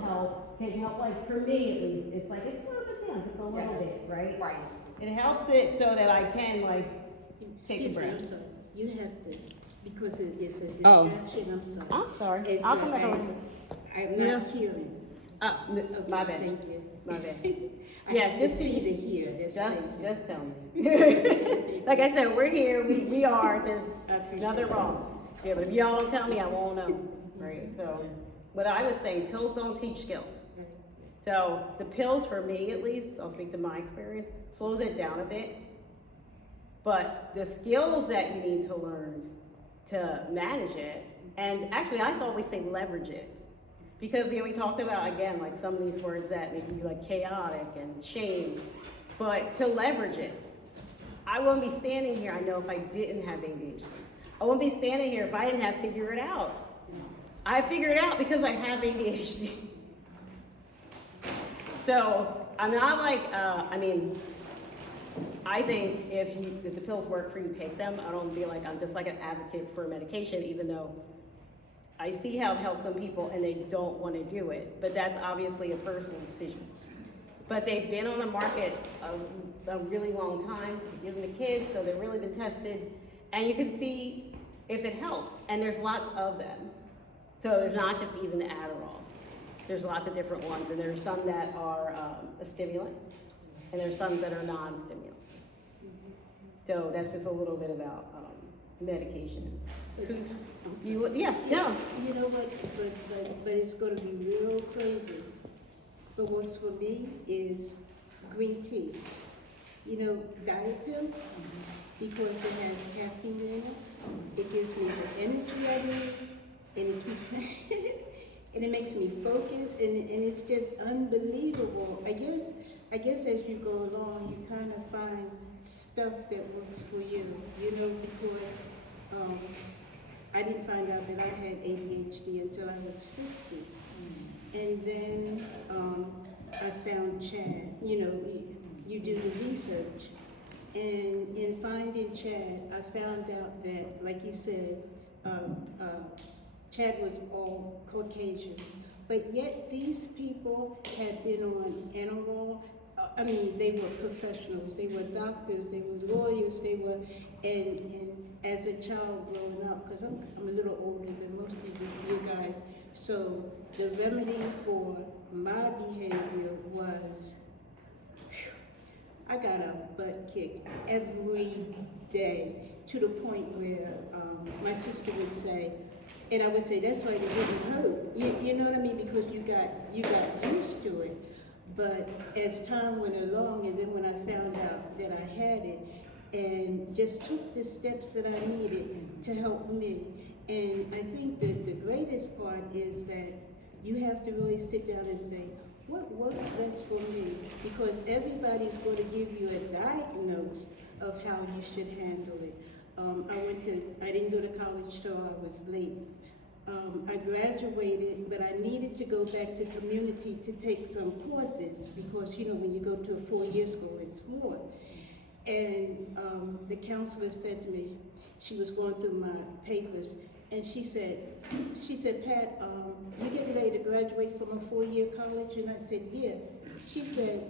can help, like for me at least, it's like, it slows it down just a little bit, right? Right. It helps it so that I can like take a Excuse me, breath. I'm sorry. You have to, because it's a Oh. distraction, I'm sorry. I'm sorry, It's I'll come back over. I'm Yeah. not hearing. My bad, Thank you. my bad. I Yeah, have to just- see to hear, that's crazy. Just tell me. Like I said, we're here, we are, there's I appreciate nothing it. wrong. Yeah, but if y'all don't tell me, I won't know, right? So, but I was saying, pills don't teach skills. So the pills, for me at least, I'll speak to my experience, slows it down a bit. But the skills that you need to learn to manage it, and actually I always say leverage it. Because, you know, we talked about, again, like some of these words that make you like chaotic and shame, but to leverage it. I wouldn't be standing here, I know, if I didn't have ADHD. I wouldn't be standing here if I didn't have figure it out. I figured it out because I have ADHD. So, I'm not like, I think if the pills work for you, take them. I don't be like, I'm just like an advocate for medication, even though I see how it helps some people and they don't want to do it, but that's obviously a personal decision. But they've been on the market a really long time, given to kids, so they've really been tested, and you can see if it helps, and there's lots of them. So there's not just even the Adderall. There's lots of different ones, and there's some that are a stimulant, and there's some that are non-stimulant. So that's just a little bit about medication. Yeah. You know what, but it's gonna be real crazy. But what's for me is green tea. You know, diet pills, because it has caffeine in it. It gives me the energy I need, and it keeps me, and it makes me focus, and it's just unbelievable. I guess as you go along, you kind of find stuff that works for you, you know, because I didn't find out that I had ADHD until I was 50. And then I found Chad. You know, you do the research. And in finding Chad, I found out that, like you said, Chad was all Caucasian. But yet these people had been on Adderall. I mean, they were professionals. They were doctors. They were lawyers. They were, and as a child growing up, because I'm a little older than most of you guys, so the remedy for my behavior was, I got a butt kick every day, to the point where my sister would say, and I would say, that's why they didn't hurt. You know what I mean? Because you got used to it. But as time went along, and then when I found out that I had it, and just took the steps that I needed to help me. And I think that the greatest part is that you have to really sit down and say, what works best for me? Because everybody's going to give you a diagnosis of how you should handle it. I didn't go to college till I was late. I graduated, but I needed to go back to community to take some courses, because, you know, when you go to a 4-year school, it's more. And the counselor said to me, she was going through my papers, and she said, Pat, you're getting ready to graduate from a 4-year college? And I said, yeah. She said,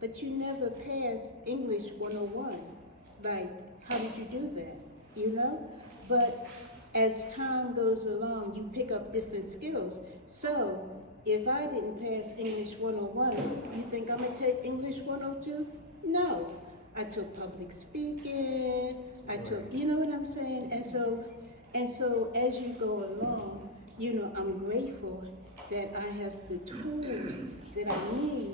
but you never passed English 101. Like, how did you do that? You know? But as time goes along, you pick up different skills. So if I didn't pass English 101, you think I'm gonna take English 102? No. I took public speaking, I took, you know what I'm saying? And so as you go along, you know, I'm grateful that I have the tools that I need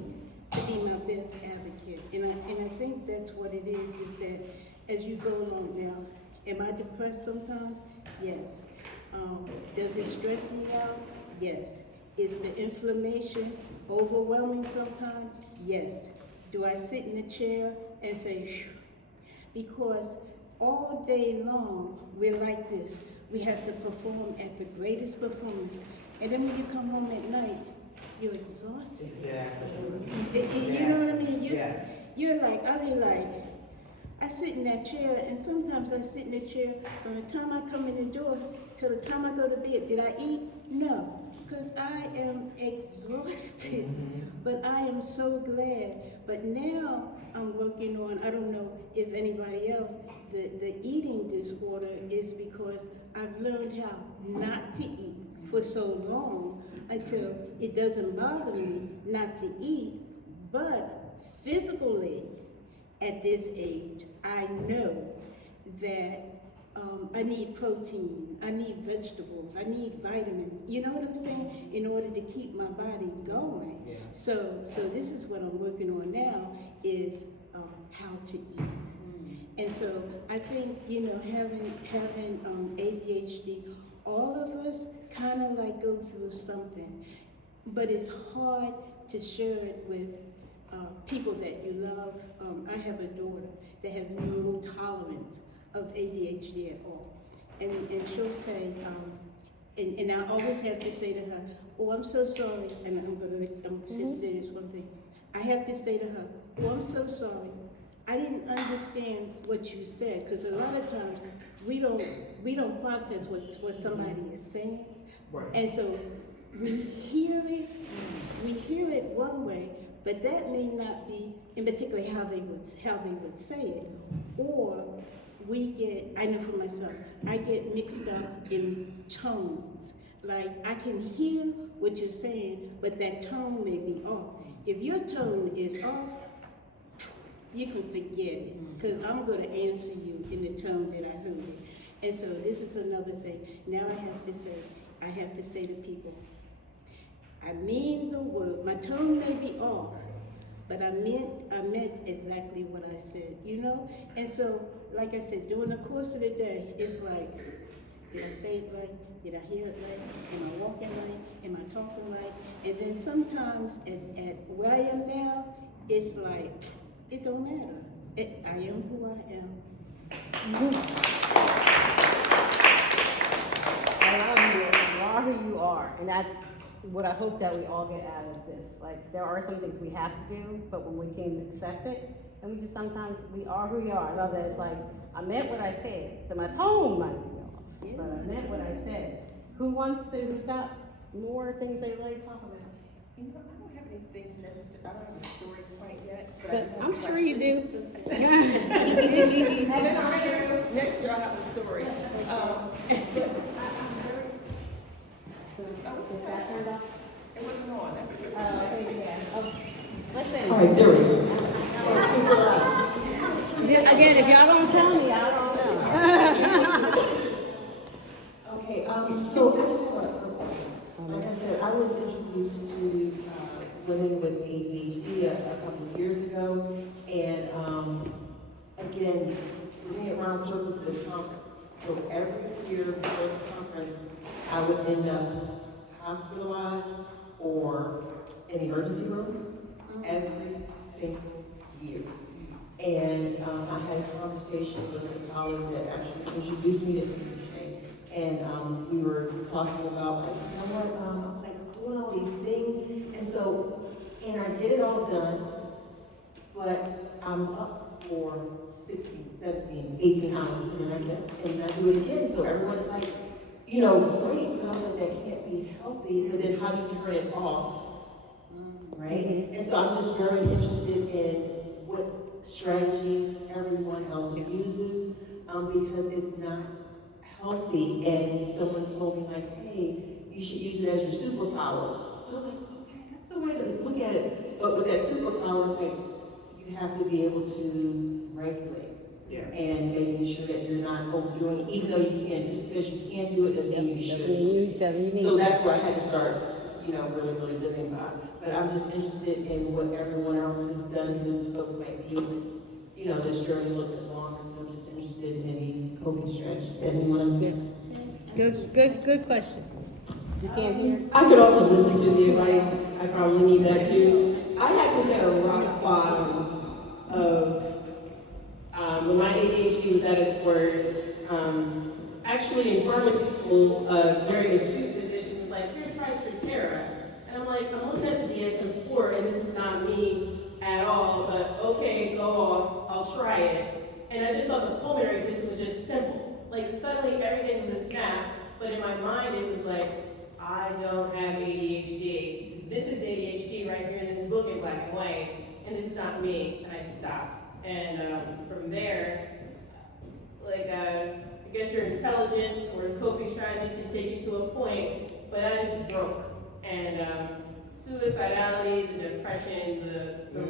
to be my best advocate. And I think that's what it is that as you go along now, am I depressed sometimes? Yes. Does it stress me out? Yes. Is the inflammation overwhelming sometimes? Yes. Do I sit in the chair and say, phew? Because all day long, we're like this. We have to perform at the greatest performance. And then when you come home at night, you're exhausted. Exactly. You know what I mean? Yes. You're like, I sit in that chair, and sometimes I sit in the chair from the time I come in the door till the time I go to bed. Did I eat? No, because I am exhausted. But I am so glad. But now I'm working on, I don't know if anybody else, the eating disorder is because I've learned how not to eat for so long until it doesn't bother me not to eat. But physically, at this age, I know that I need protein, I need vegetables, I need vitamins, you know what I'm saying, in order to keep my body going. Yeah. So this is what I'm working on now, is how to eat. And so I think, having ADHD, all of us kind of like go through something, but it's hard to share it with people that you love. I have a daughter that has no tolerance of ADHD at all. And she'll say, and I always have to say to her, oh, I'm so sorry, and I'm just say this one thing. I have to say to her, oh, I'm so sorry. I didn't understand what you said, because a lot of times we don't process what somebody is saying. Right. And so we hear it one way, but that may not be in particular how they would say it. Or I know for myself, I get mixed up in tones. Like I can hear what you're saying, but that tone may be off. If your tone is off, you can forget it, because I'm going to answer you in the tone that I heard it. And so this is another thing. Now I have to say to people, I mean the word. My tone may be off, but I meant exactly what I said, And so, like I said, during the course of the day, it's like, did I say it right? Did I hear it right? Am I walking right? Am I talking right? And then sometimes at where I am now, it's like, it don't matter. I am who I am. I love you. You are who you are, and that's what I hope that we all get out of this. Like, there are some things we have to do, but when we can accept it, and we just sometimes, we are who we are. I love that. It's like, I meant what I said, so my tone might be off, but I meant what I said. Who's got more things they really talk about? I don't have anything necessary. I don't have a story quite yet. But I'm sure you do. Next year I'll have a story. Is that turned off? It wasn't on. Okay, yeah. Oh, listen. All right, there we go. Again, if y'all don't tell me, I don't know. Okay, so I just want to, like I said, I was introduced to women with ADHD a couple of years ago, and again, we're going around circles to this conference. So every year before the conference, I would end up hospitalized or in the emergency room every single year. And I had a conversation with a colleague that actually introduced me to Michelle, and we were talking about, like, you know what, I was like, doing all these things, and I get it all done, but I'm up for 16, 17, 18 hours, and I do it again, so everyone's like, great, but I was like, that can't be healthy, but then how do you turn it off, right? And so I'm just very interested in what strategies everyone else uses, because it's not healthy, and someone told me, like, hey, you should use it as your superpower. So I was like, okay, that's a way to look at it, but with that superpower, it's like, you have to be able to regulate. Yeah. And making sure that you're not overdoing it, even though you can. Just because you can do it doesn't mean you should. So that's where I had to start you know, really living by. But I'm just interested in what everyone else has done, because folks might be, you know, this journey a little bit longer, so I'm just interested in any coping strategies that anyone else has. Good question. You can't hear? I could also listen to the advice. I probably need that too. I had to hit a rock bottom of when my ADHD was at its worst. Actually, in pharmacy school, very astute physician was like, "Here, try Strattera." And I'm like, I'm looking at the DSM-4, and this is not me at all, but okay, go off, I'll try it. And I just thought the pulmonary system was just simple. Like, suddenly everything was a snap, but in my mind it was like, I don't have ADHD. This is ADHD right here in this book in black and white, and this is not me, and I stopped. And from there, like, I guess your intelligence or coping strategies can take you to a point, but I just broke. And suicidality, the depression, the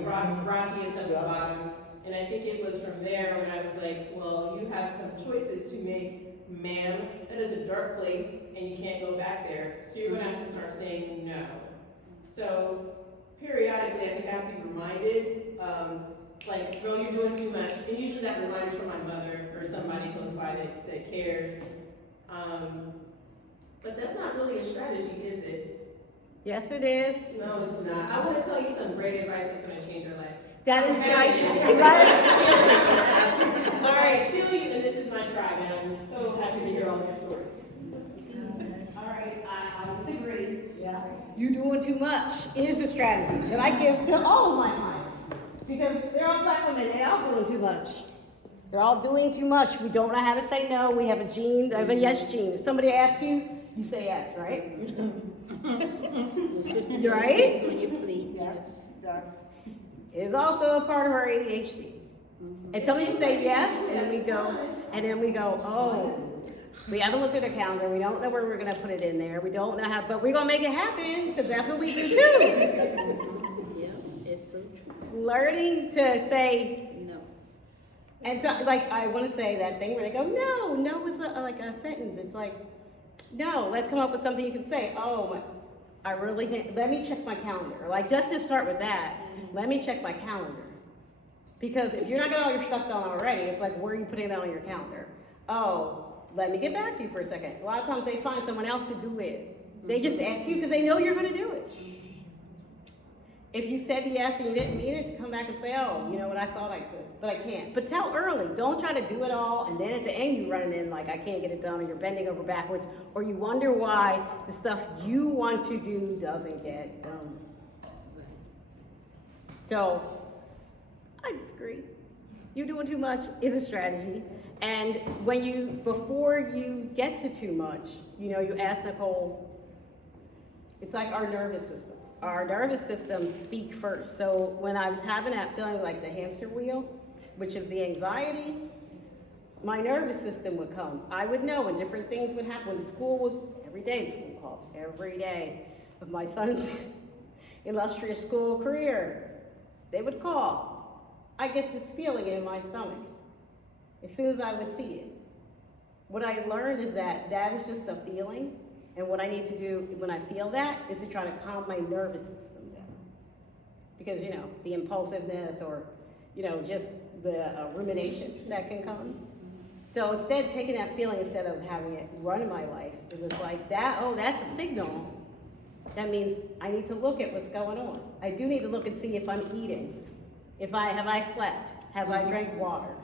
rockiest at the bottom. And I think it was from there when I was like, well, you have some choices to make, ma'am. That is a dark place, and you can't go back there. So you're gonna have to start saying no. So periodically, I think I have to be reminded, like, girl, you're doing too much. And usually that reminder's from my mother or somebody close by that cares. But that's not really a strategy, is it? Yes, it is. No, it's not. I want to tell you some great advice that's going to change your life. That is right. All right, I feel you, and this is my tribe, and I'm so happy to hear all of your stories. All right, I would agree. Yeah. You doing too much is a strategy that I give to all of my clients. Because they're all black women, they're all doing too much. They're all doing too much. We don't know how to say no. We have a gene, I have a yes gene. If somebody asks you, you say yes, right? Right? When you plead, yes, yes. It's also a part of our ADHD. And some of you say yes, and then we go, oh, we haven't looked at a calendar, we don't know where we're gonna put it in there, we don't know how, but we're gonna make it happen, because that's what we do too. Yeah, it's so true. Learning to say, No. and so, like, I wanna say that thing where they go, no is like a sentence, it's like, no, let's come up with something you can say, oh, I really think, let me check my calendar. Like, just to start with that, let me check my calendar. Because if you're not getting all your stuff done already, it's like, where are you putting it on your calendar? Oh, let me get back to you for a second. A lot of times they find someone else to do it. They just ask you because they know you're gonna do it. If you said yes and you didn't mean it, to come back and say, oh, you know what, I thought I could, but I can't. But tell early, don't try to do it all, and then at the end you run in like, I can't get it done, or you're bending over backwards, or you wonder why the stuff you want to do doesn't get done. So, I disagree. You doing too much is a strategy. And before you get to too much, you know, you ask Nicole, it's like our nervous systems. Our nervous systems speak first. So when I was having that feeling like the hamster wheel, which is the anxiety, my nervous system would come. I would know when different things would happen. When every day the school called, every day of my son's illustrious school career, they would call. I get this feeling in my stomach as soon as I would see it. What I learned is that is just a feeling. And what I need to do when I feel that is to try to calm my nervous system down. Because, you know, the impulsiveness or, you know, just the rumination that can come. So instead, taking that feeling instead of having it run in my life, it was like that, oh, that's a signal. That means I need to look at what's going on. I do need to look and see if I'm eating. Have I slept? Have I drank water?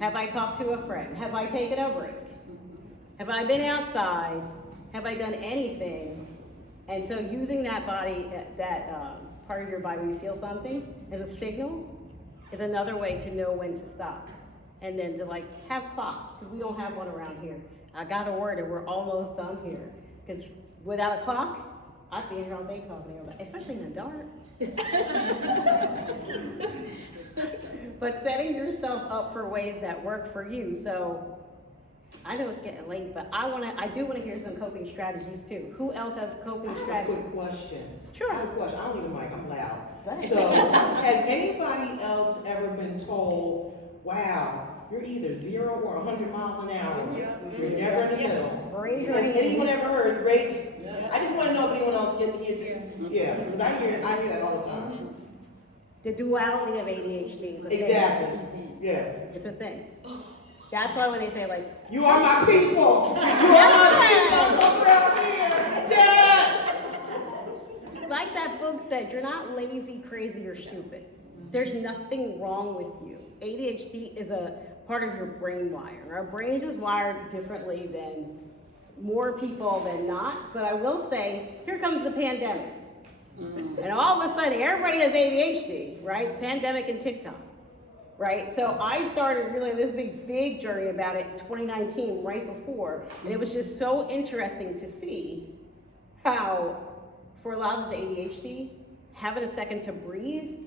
Have I talked to a friend? Have I taken a break? Have I been outside? Have I done anything? And so using that body, that part of your body where you feel something as a signal is another way to know when to stop. And then to like have clock, because we don't have one around here. I got a word and we're almost done here. Because without a clock, I'd be here all day talking about it, especially in the dark. But setting yourself up for ways that work for you. So I know it's getting late, but I do want to hear some coping strategies too. Who else has coping strategies? Quick question. Sure. I have a question. I don't even like, I'm loud. Go ahead. So, has anybody else ever been told, wow, you're either 0 or 100 miles an hour? You're never in the middle. Raise your Has hand. anyone ever heard, I just wanna know if anyone else gets here too. Yeah, because I hear that all the time. The duality of ADHD is a thing. Exactly, yeah. It's a thing. That's why when they say like, You are my people. You are my people. Come down here. Yes. like that book said, you're not lazy, crazy, or stupid. There's nothing wrong with you. ADHD is a part of your brain wire. Our brains is wired differently than more people than not, but I will say, here comes the pandemic. And all of a sudden, everybody has ADHD, right? Pandemic and TikTok, right? So I started really this big journey about it in 2019, right before, and it was just so interesting to see how, for a lot of us with ADHD, having a second to breathe,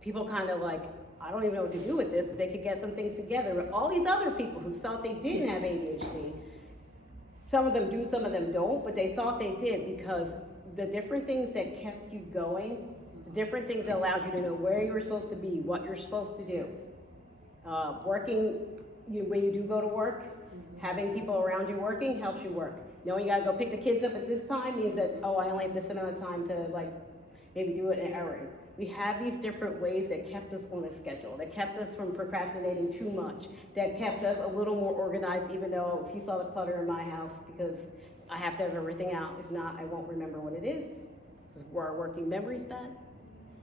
people kind of like, I don't even know what to do with this, but they could get some things together. But all these other people who thought they didn't have ADHD, some of them do, some of them don't, but they thought they did because the different things that kept you going, the different things that allowed you to know where you were supposed to be, what you're supposed to do. Working, when you do go to work, having people around you working helps you work. Knowing you gotta go pick the kids up at this time means that, oh, I only have this amount of time to like, maybe do it in an errand. We have these different ways that kept us on a schedule, that kept us from procrastinating too much, that kept us a little more organized, even though if you saw the clutter in my house, because I have to have everything out. If not, I won't remember what it is, because our working memory's bad.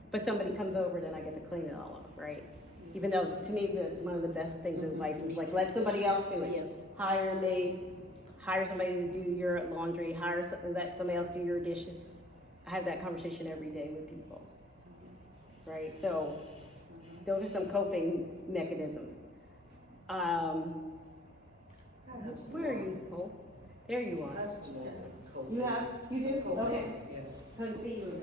But somebody comes over, then I get to clean it all up, right? Even though, to me, one of the best things in advice is like, let somebody else do it. Hire a maid, hire somebody to do your laundry, let somebody else do your dishes. I have that conversation every day with people, right? So those are some coping mechanisms. Where are you, Nicole? There you are. You have? You do? Okay. Yes. Couldn't see you.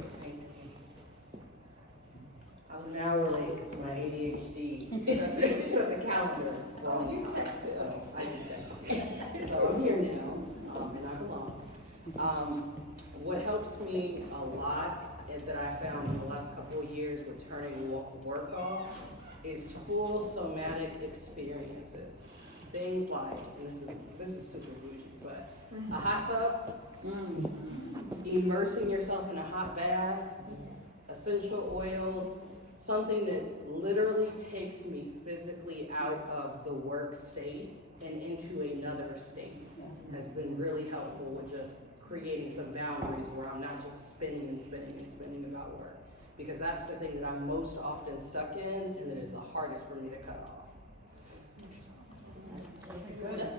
I was an hour late because of my ADHD. So the calendar. Oh, you texted. So I did text. So I'm here now, and I'm alone. What helps me a lot is that I found in the last couple of years with turning work off is full somatic experiences. Things like, and this is super bougie, but a hot tub, immersing yourself in a hot bath, essential oils, something that literally takes me physically out of the work state and into another state has been really helpful with just creating some boundaries where I'm not just spinning about work. Because that's the thing that I'm most often stuck in and that is the hardest for me to cut off.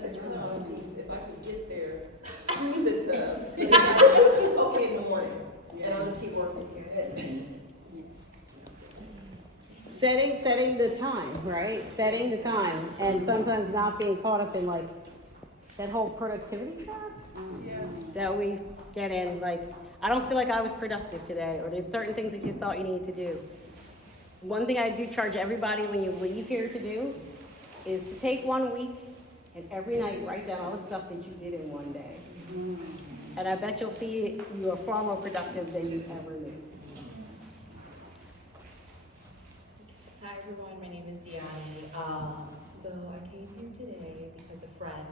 That's the turn-on piece. If I could get there to the tub, okay in the morning, and I'll just keep working. Setting the time, right? Setting the time, and sometimes not being caught up in like that whole productivity trap that we get in. Like, I don't feel like I was productive today, or there's certain things that you thought you need to do. One thing I do charge everybody when you leave here to do is to take 1 week and every night write down all the stuff that you did in one day. And I bet you'll see you are far more productive than you ever knew. Hi everyone, my name is Diani. So I came here today because a friend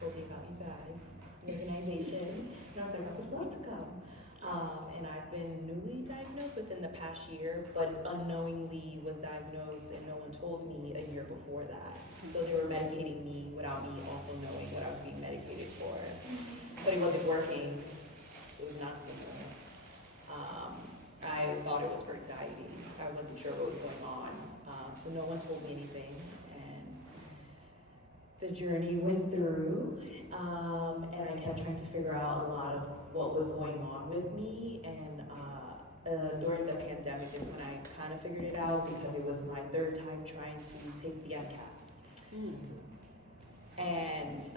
told me about you guys, your organization, and I was like, I would love to come. And I've been newly diagnosed within the past year, but unknowingly was diagnosed and no one told me a year before that. So they were medicating me without me also knowing what I was being medicated for. But it wasn't working. It was not sleeping. I thought it was for anxiety. I wasn't sure what was going on. So no one told me anything. And the journey went through. And I kept trying to figure out a lot of what was going on with me. And during the pandemic is when I kind of figured it out because it was my third time trying to take the MCAT. And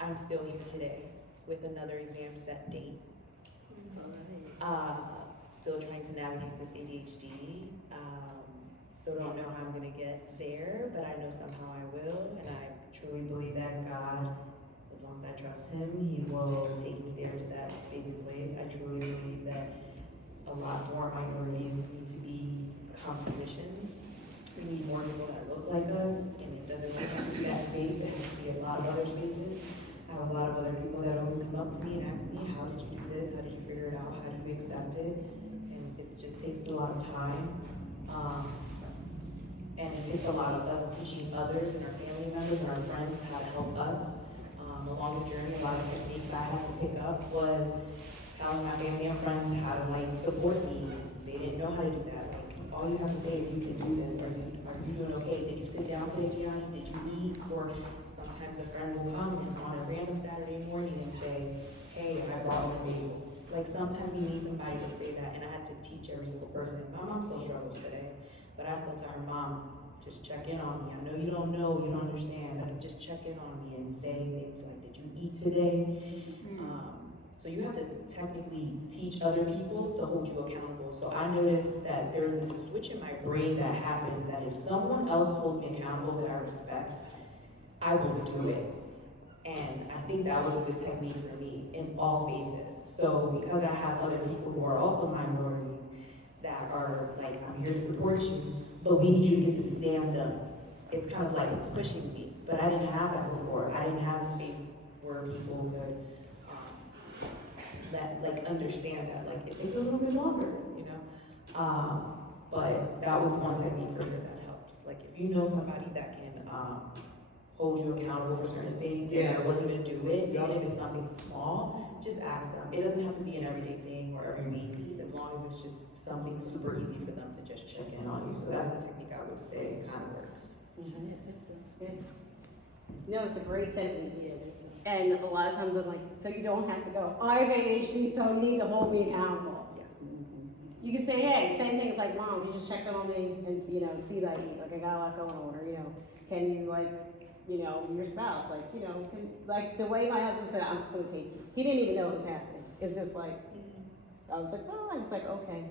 I'm still here today with another exam set date. Still trying to navigate this ADHD. Still don't know how I'm gonna get there, but I know somehow I will, and I truly believe that God, as long as I trust Him, He will take me there to that space and place. I truly believe that a lot more minorities need to become physicians. We need more people that look like us, and it doesn't have to be that space, it has to be a lot of other spaces. have a lot of other people that always come up to me and ask me, how did you do this? How did you figure it out? How do you accept it? And it just takes a lot of time. And it takes a lot of us teaching others and our family members and our friends how to help us. Along the journey, a lot of techniques that I had to pick up was telling my family and friends how to like support me. They didn't know how to do that. Like, all you have to say is you can do this. Are you doing okay? Did you sit down today, Gianni? Did you eat? Or sometimes a friend will come and on a random Saturday morning and say, hey, I brought one bagel. Like sometimes you need somebody to say that, and I had to teach every single person. My mom still struggles today, but I still tell her, Mom, just check in on me. I know you don't understand, but just check in on me and say things like, did you eat today? So you have to technically teach other people to hold you accountable. So I noticed that there's this switch in my brain that happens that if someone else holds me accountable that I respect, I will do it. And I think that was a good technique for me in all spaces. So because I have other people who are also minorities that are like, I'm here to support you, but we need you to get this exam done. It's kind of like it's pushing me, but I didn't have that before. I didn't have a space where people could understand that like it takes a little bit longer, you know. But that was one technique for sure that helps. Like if you know somebody that can hold you accountable for certain things and they're willing to do it, even if it's something small, just ask them. It doesn't have to be an everyday thing or every week, as long as it's just something super easy for them to just check in on you. So that's the technique I would say kind of works. No, it's a great technique. And a lot of times I'm like, so you don't have to go, I have ADHD, so you need to hold me accountable. You can say, hey, same thing, it's like, Mom, you just check in on me and, you know, see that I eat, like I got a lot going on, or, you know, can you, like, you know, your spouse, like, you know, can, like the way my husband said, I'm just gonna take you. He didn't even know it was happening. It was just like, I was like, oh, I was like, okay.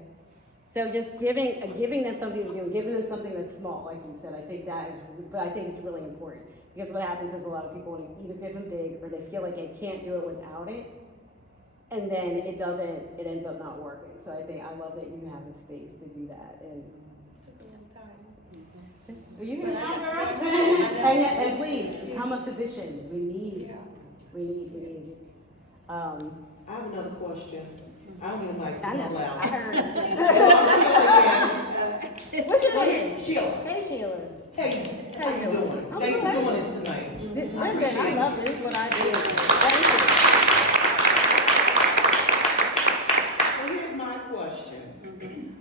So just giving them something to do, giving them something that's small, like you said, I think that is, but I think it's really important. Because what happens is a lot of people want to either give them big, or they feel like they can't do it without it. And then it ends up not working. So I think, I love that you have the space to do that. And Took a long time. you can But I have know. and please, become a physician. We need. I have another question. I don't even like I to know, loud. I heard. So I'm Sheila again. What's your name? Sheila. Hey, Sheila. Hey, how you doing? I'm Thanks for good. doing this tonight. Listen, I appreciate it. love this. This is what I do. Thank you. So here's my question.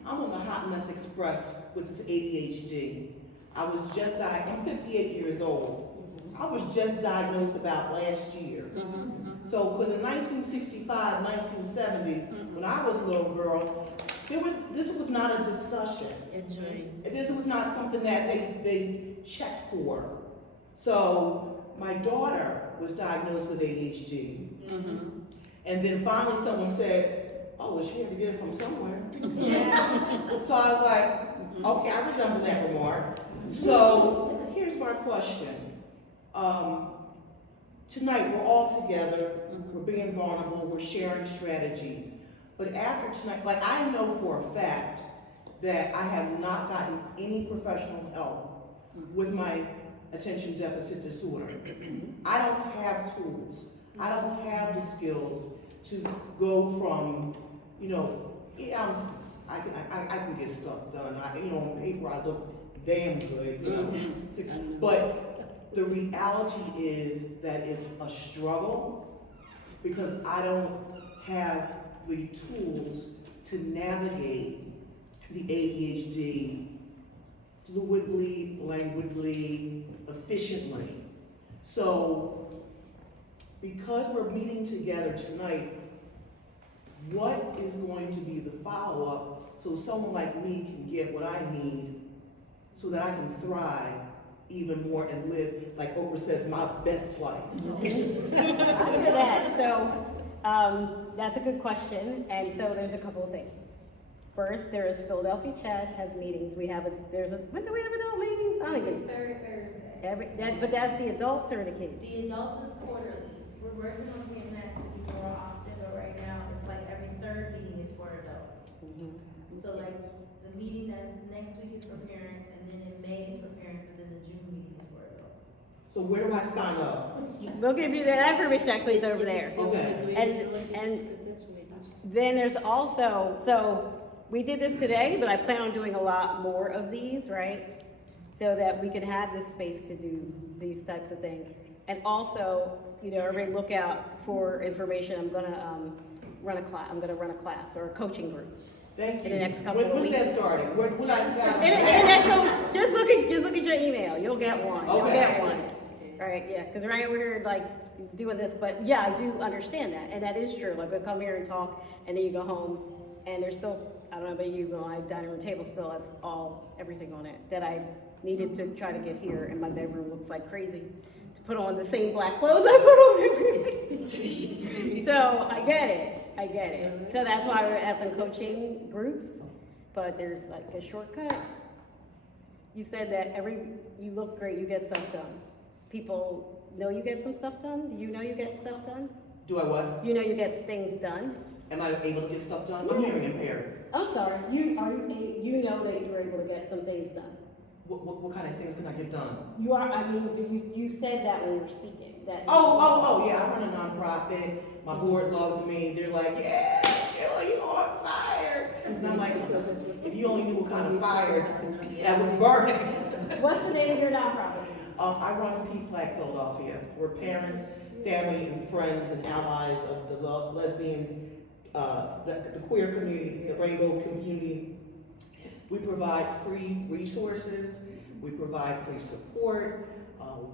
I'm on the Hot Mess Express with this ADHD. I'm 58 years old. I was just diagnosed about last year. So, because in 1965, 1970, when I was a little girl, this was not a discussion. This was not something that they checked for. So, my daughter was diagnosed with ADHD. And then finally someone said, oh, well, she had to get it from somewhere. So I was like, okay, I resemble that remark. So, here's my question. Tonight, we're all together, we're being vulnerable, we're sharing strategies. But after tonight, like I know for a fact that I have not gotten any professional help with my attention deficit disorder. I don't have tools. I don't have the skills to go from, you know, yeah, I can get stuff done. On paper I look damn good, you know. But the reality is that it's a struggle because I don't have the tools to navigate the ADHD fluidly, languidly, efficiently. So, because we're meeting together tonight, what is going to be the follow-up so someone like me can get what I need so that I can thrive even more and live, like Oprah says, my best life? I hear that. So that's a good question. And so there's a couple of things. First, there is Philadelphia Chat has meetings. When do we have adult meetings? I don't even. Third Thursday. But that's the adults or the kids? The adults is quarterly. We're working on getting that to be more often, but right now it's like every third meeting is for adults. So like the meeting that's next week is for parents, and then in May is for parents, and then the June meeting is for adults. So where do I sign up? We'll give you that information, actually, it's over there. Okay. And then there's also, so we did this today, but I plan on doing a lot more of these, right? So that we can have this space to do these types of things. And also, you know, everybody look out for information. I'm gonna run a class or a coaching group. Thank you. In the next couple of weeks. When's that starting? When I sign In the next couple, just look at your email. You'll get one. You'll Okay. get one. Right, yeah, because right over here, like, doing this, but yeah, I do understand that, and that is true. Like, I come here and talk, and then you go home, and there's still, I don't know about you, but my dining room table still has everything on it that I needed to try to get here, and my bedroom looks like crazy to put on the same black clothes I put on every week. So, I get it. So that's why we have some coaching groups, but there's like a shortcut. You said that you look great, you get stuff done. People know you get some stuff done? Do you know you get stuff done? Do I what? You know you get things done? Am I able to get stuff done? I'm hearing impaired. I'm sorry, you know that you're able to get some things done? What kind of things can I get done? You are, I mean, but you said that when you were speaking, that. Oh, yeah, I run a nonprofit. My board loves me. They're like, yeah, Sheila, you're on fire. And I'm like, if you only knew what kind of fire that was burning. What's the name of your nonprofit? I run P-Flag Philadelphia. We're parents, family, and friends and allies of the lesbians, the queer community, the rainbow community. We provide free resources. We provide free support,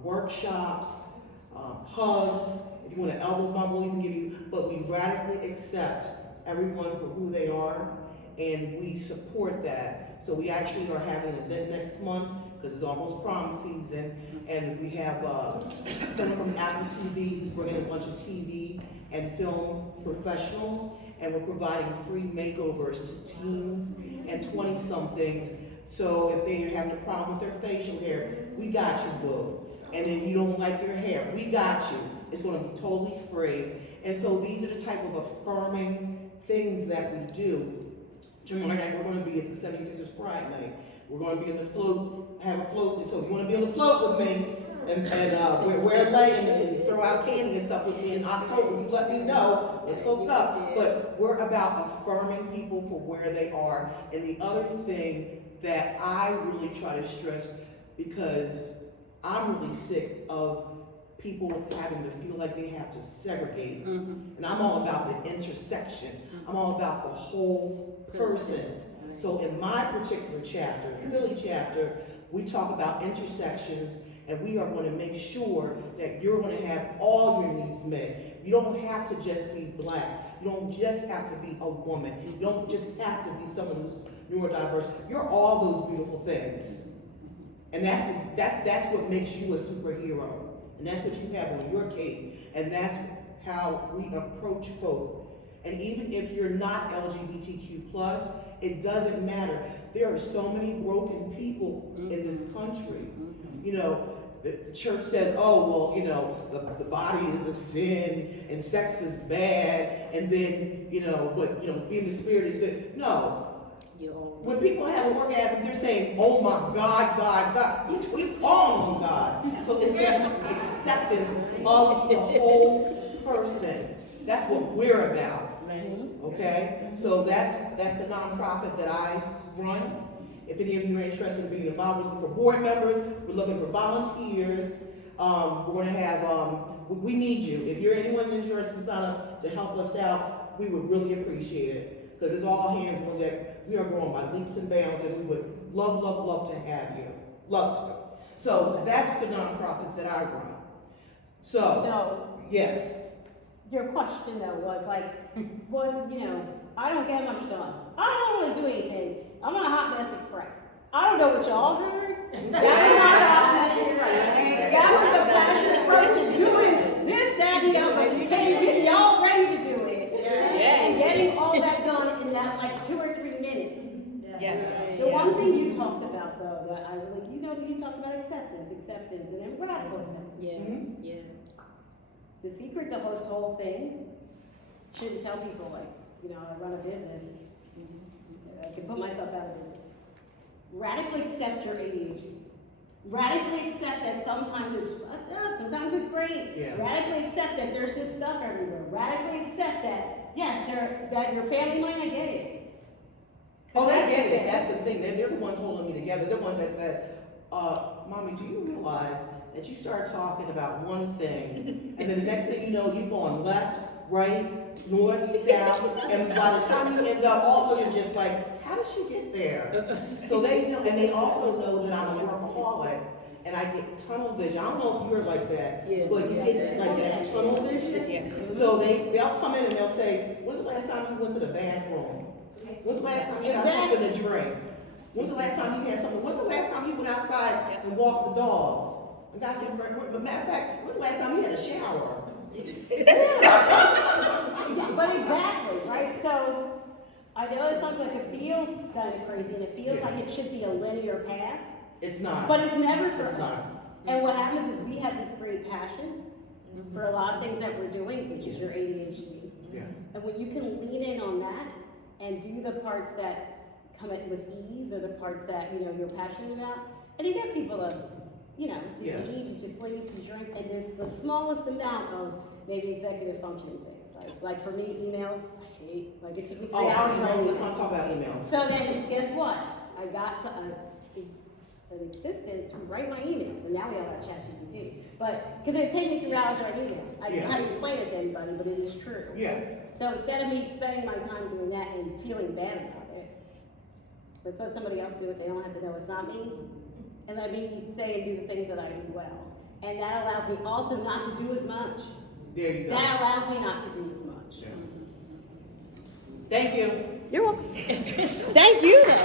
workshops, hugs. If you want an elbow bump, we can give you, but we radically accept everyone for who they are, and we support that. So we actually are having an event next month, because it's almost prom season, and we have someone from Apple TV who's bringing a bunch of TV and film professionals, and we're providing free makeovers to teens and 20-somethings. So if they're having a problem with their facial hair, we got you, boo. And then you don't like your hair, we got you. It's gonna be totally free. And so these are the type of affirming things that we do. Tomorrow night, we're gonna be at the 76ers Pride Night. We're gonna be in the float, have a float, so if you wanna be on the float with me, and wear a leg and throw out candy and stuff with me in October, you let me know, let's hook up. But we're about affirming people for where they are. And the other thing that I really try to stress, because I'm really sick of people having to feel like they have to segregate. And I'm all about the intersection. I'm all about the whole person. So in my particular chapter, the Philly chapter, we talk about intersections, and we are going to make sure that you're going to have all your needs met. You don't have to just be black. You don't just have to be a woman. You don't just have to be someone who's neurodiverse. You're all those beautiful things. And that's what makes you a superhero. And that's what you have on your cape. And that's how we approach folk. And even if you're not LGBTQ+, it doesn't matter. There are so many broken people in this country. You know, the church says, oh, well, you know, the body is a sin and sex is bad, and then, you know, but, you know, being the spirit is good. No. When people have an orgasm, they're saying, oh my God, God, God. We call on God. So it's that acceptance of the whole person. That's what we're about. Okay? So that's the nonprofit that I run. If any of you are interested in being involved, we're looking for board members, we're looking for volunteers. We're going to have, we need you. If you're anyone interested in signing up to help us out, we would really appreciate it. Because it's all hands on deck. We are growing by leaps and bounds, and we would love, love, love to have you. Love to. So that's the nonprofit that I run. So, yes. Your question though was like, well, you know, I don't get much done. I don't want to do anything. I'm on a hot mess express. I don't know what y'all heard. That was not a hot mess express. That was a passion express doing this, that, and the other. Getting y'all ready to do it. And getting all that done in that like 2 or 3 minutes. Yes. The one thing you talked about though, that I really, you talked about acceptance, and then radical acceptance. Yes. The secret to this whole thing, shouldn't tell people like, you know, I run a business, I can put myself out of business. Radically accept your ADHD. radically accept that sometimes it's fucked up, sometimes it's great. Yeah. Radically accept that there's just stuff everywhere. Radically accept that, yes, that your family might not get it. Oh, they get it, that's the thing, they're the ones holding me together, they're the ones that said, Mommy, do you realize that you start talking about one thing, and then the next thing you know, you've gone left, right, north, south, and by the time you end up, all of us are just like, how did she get there? So they know, and they also know that I'm a workaholic, and I get tunnel vision. I don't know if you're like that, but you get like that tunnel vision. So they'll come in and they'll say, when's the last time you went to the bathroom? When's the last time you got something to drink? When's the last time you had something? When's the last time you went outside and walked the dogs? And got some friends. But matter of fact, when's the last time you had a shower? But exactly, right? So I know it sounds like it feels kind of crazy, and it feels like it should be a linear path. It's not. But it's never for It's us. not. And what happens is we have this great passion for a lot of things that we're doing, which is your ADHD. Yeah. And when you can lean in on that and do the parts that come in with ease, or the parts that, you know, you're passionate about, and you get people to, you know, you eat, you sleep, you drink, and there's the smallest amount of maybe executive functioning things. Like for me, emails, I hate, like it took me 3 hours to write Let's emails. not talk about emails. So then, guess what? I got an assistant to write my emails, and now we all have ChatGPT. But, because it takes me 3 hours to write emails. I can't explain it to anybody, but it is true. Yeah. So instead of me spending my time doing that and feeling bad about it, let's let somebody else do it, they don't have to know it's not me. And let me say and do the things that I do well. And that allows me also not to do as much. There you go. That allows me not to do as much. Yeah. Thank you. You're welcome. Thank you, though.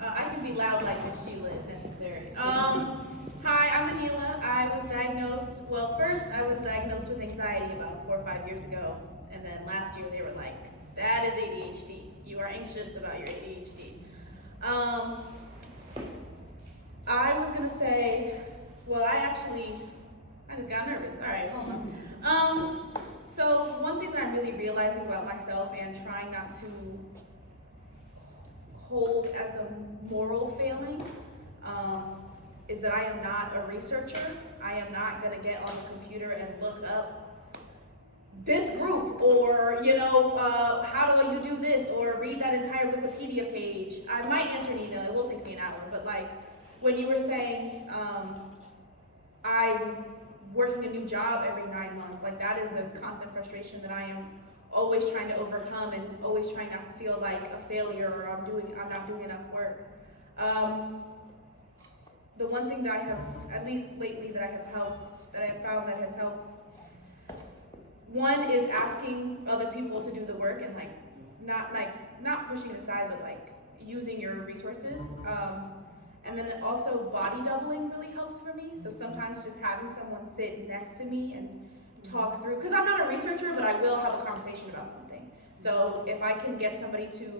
I can be loud like Sheila if necessary. Hi, I'm Anila. I was diagnosed, well, first I was diagnosed with anxiety about 4 or 5 years ago. And then last year they were like, that is ADHD. You are anxious about your ADHD. I was gonna say, well, I just got nervous. All right, hold on. So one thing that I'm really realizing about myself and trying not to hold as a moral failing is that I am not a researcher. I am not gonna get on the computer and look up this group, or, you know, how do you do this, or read that entire Wikipedia page. I might answer an email, it will take me an hour, but like, when you were saying, I'm working a new job every 9 months, like that is a constant frustration that I am always trying to overcome, and always trying not to feel like a failure, or I'm not doing enough work. The one thing that I have, at least lately, that I have found that has helped, one is asking other people to do the work, and not pushing it aside, but like using your resources. And then also body doubling really helps for me. So sometimes just having someone sit next to me and talk through, because I'm not a researcher, but I will have a conversation about something. So if I can get somebody to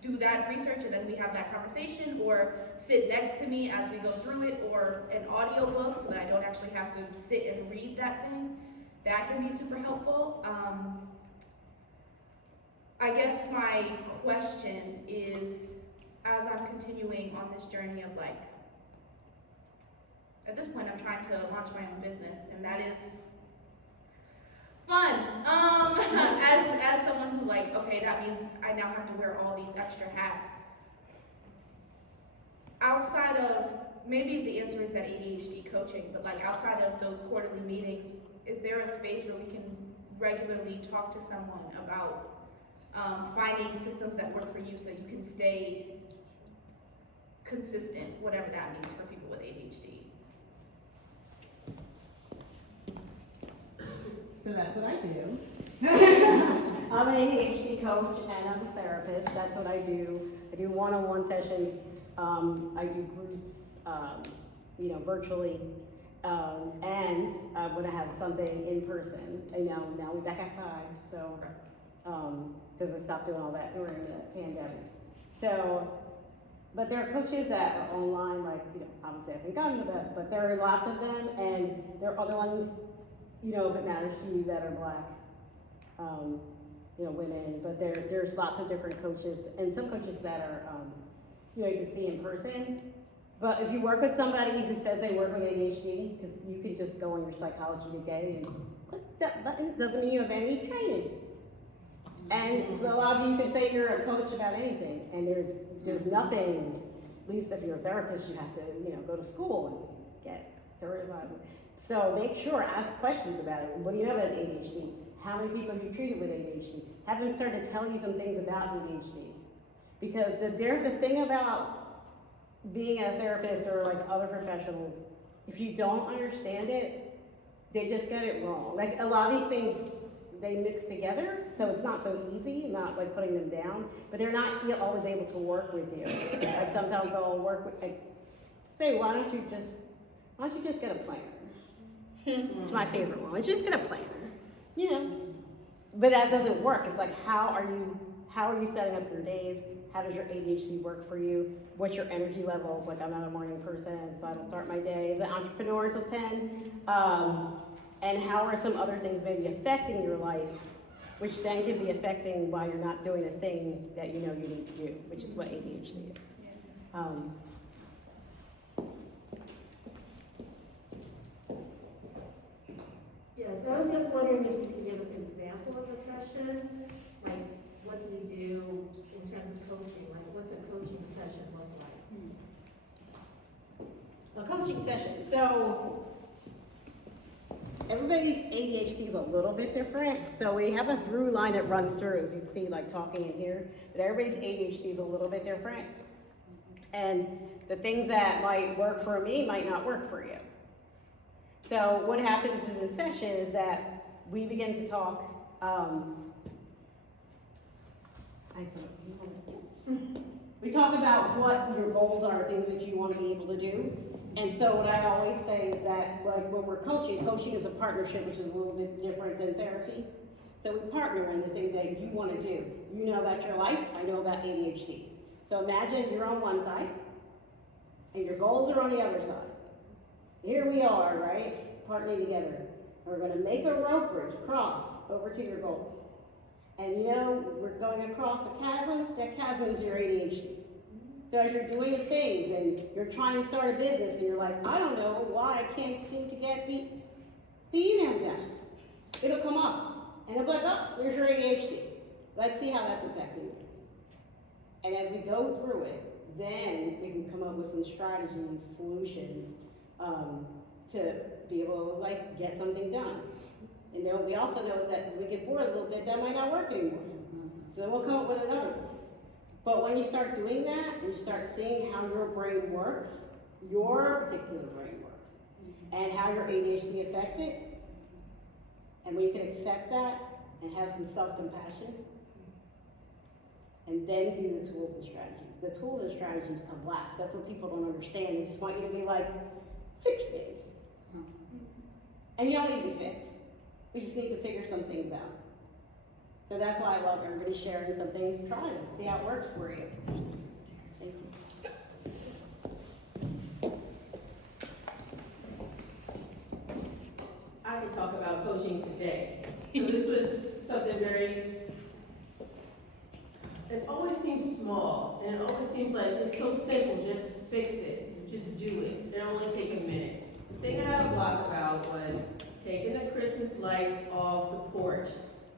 do that research and then we have that conversation, or sit next to me as we go through it, or an audio book so that I don't actually have to sit and read that thing, that can be super helpful. I guess my question is, as I'm continuing on this journey of like, at this point I'm trying to launch my own business, and that is fun. As someone who like, okay, that means I now have to wear all these extra hats. Outside of, maybe the answer is that ADHD coaching, but like outside of those quarterly meetings, is there a space where we can regularly talk to someone about finding systems that work for you so you can stay consistent, whatever that means for people with ADHD? So that's what I do. I'm an ADHD coach and I'm a therapist. That's what I do. I do one-on-one sessions. I do groups, virtually. And I'm gonna have something in person. Now we're back outside, so, because I stopped doing all that during the pandemic. So, but there are coaches that are online, like, obviously I think I'm the best, but there are lots of them, and there are other ones, if it matters to you, that are Black, women, but there's lots of different coaches, and some coaches that are you know, you can see in person. But if you work with somebody who says they work with ADHD, because you can just go on your psychology today and click that button, doesn't mean you have any training. And so a lot of you can say you're a coach about anything, and there's nothing, at least if you're a therapist, you have to, you know, go to school and get certified. So make sure, ask questions about it. What do you know about ADHD? How many people have you treated with ADHD? Have them start to tell you some things about ADHD. Because the thing about being a therapist or like other professionals, if you don't understand it, they just get it wrong. Like a lot of these things, they mix together, so it's not so easy, not like putting them down, but they're not always able to work with you. Like sometimes I'll work with, like, say, why don't you just get a planner? It's my favorite one. Let's just get a planner, you know. But that doesn't work. It's like, how are you setting up your days? How does your ADHD work for you? What's your energy levels? Like, I'm not a morning person, so I don't start my day as an entrepreneur until 10. And how are some other things maybe affecting your life, which then can be affecting why you're not doing the thing that you know you need to do, which is what ADHD is. Yes, I was just wondering if you could give us an example of a session, like what do you do in terms of coaching, like what's a coaching session look like? A coaching session. So everybody's ADHD is a little bit different. So we have a through line that runs through, as you can see, like talking in here. But everybody's ADHD is a little bit different. And the things that might work for me might not work for you. So what happens in this session is that we begin to talk. We talk about what your goals are, things that you want to be able to do. And so what I always say is that, like, when we're coaching is a partnership, which is a little bit different than therapy. So we partner in the things that you want to do. You know about your life, I know about ADHD. So imagine you're on one side, and your goals are on the other side. Here we are, right, partnering together. And we're going to make a rope bridge across over to your goals. And you know, we're going across a chasm, that chasm is your ADHD. So as you're doing the things and you're trying to start a business and you're like, I don't know why I can't seem to get the emails out. It'll come up and it'll be like, oh, there's your ADHD. Let's see how that's affecting you. And as we go through it, then we can come up with some strategies, solutions, to be able to like get something done. And then what we also know is that when we get bored a little bit, that might not work anymore. So then we'll come up with another one. But when you start doing that, and you start seeing how your brain works, your particular brain works, and how your ADHD affects it, and when you can accept that and have some self-compassion, and then do the tools and strategies. The tools and strategies come last. That's what people don't understand. They just want you to be like, fix it. And you don't need to be fixed. We just need to figure some things out. So that's why I love everybody sharing some things, try it, see how it works for you. Thank you. I could talk about coaching today. So this was something it always seems small, and it always seems like it's so simple, just fix it, just do it. It'll only take a minute. The thing I had a block about was taking the Christmas lights off the porch.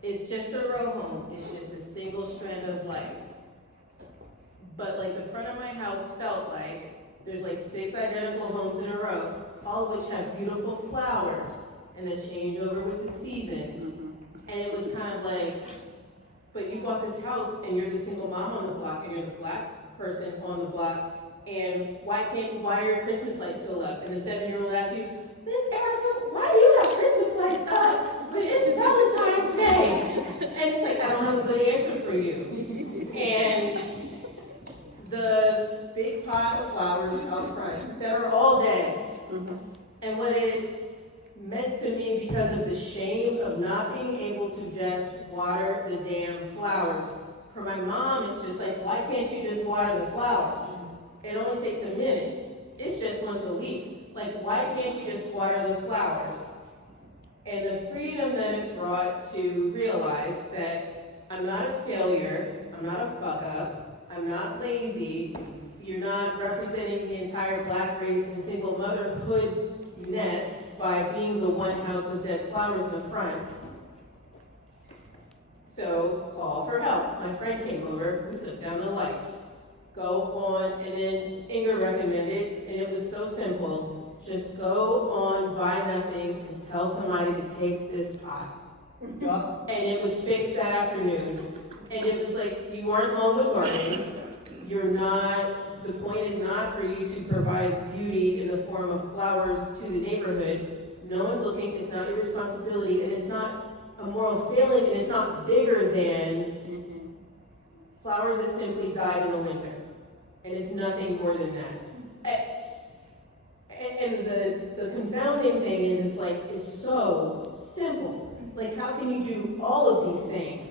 It's just a row home, it's just a single strand of lights. But like the front of my house felt like there's like 6 identical homes in a row, all of which have beautiful flowers and the changeover with the seasons. And it was kind of like, but you bought this house and you're the single mom on the block and you're the black person on the block, and why are your Christmas lights still up? And the 7-year-old asks you, Miss Erica, why do you have Christmas lights up? But it's Valentine's Day. And it's like, I don't have a good answer for you. And the big pile of flowers out front that are all dead. And what it meant to me, because of the shame of not being able to just water the damn flowers. For my mom, it's just like, why can't you just water the flowers? It only takes a minute. It's just once a week. Like, why can't you just water the flowers? And the freedom that it brought to realize that I'm not a failure, I'm not a fuck up, I'm not lazy, You're not representing the entire Black race in single motherhoodness by being the one house with dead flowers in the front. So call for help. My friend came over, we took down the lights. Go on, and then Inger recommended, and it was so simple. Just go on, buy nothing, and tell somebody to take this pot. And it was fixed that afternoon. And it was like, you aren't Lola Gardens. You're not, the point is not for you to provide beauty in the form of flowers to the neighborhood. No one's looking, it's not your responsibility, and it's not a moral failing, and it's not bigger than flowers that simply died in the winter. And it's nothing more than that. And the confounding thing is, it's like, it's so simple. Like, how can you do all of these things?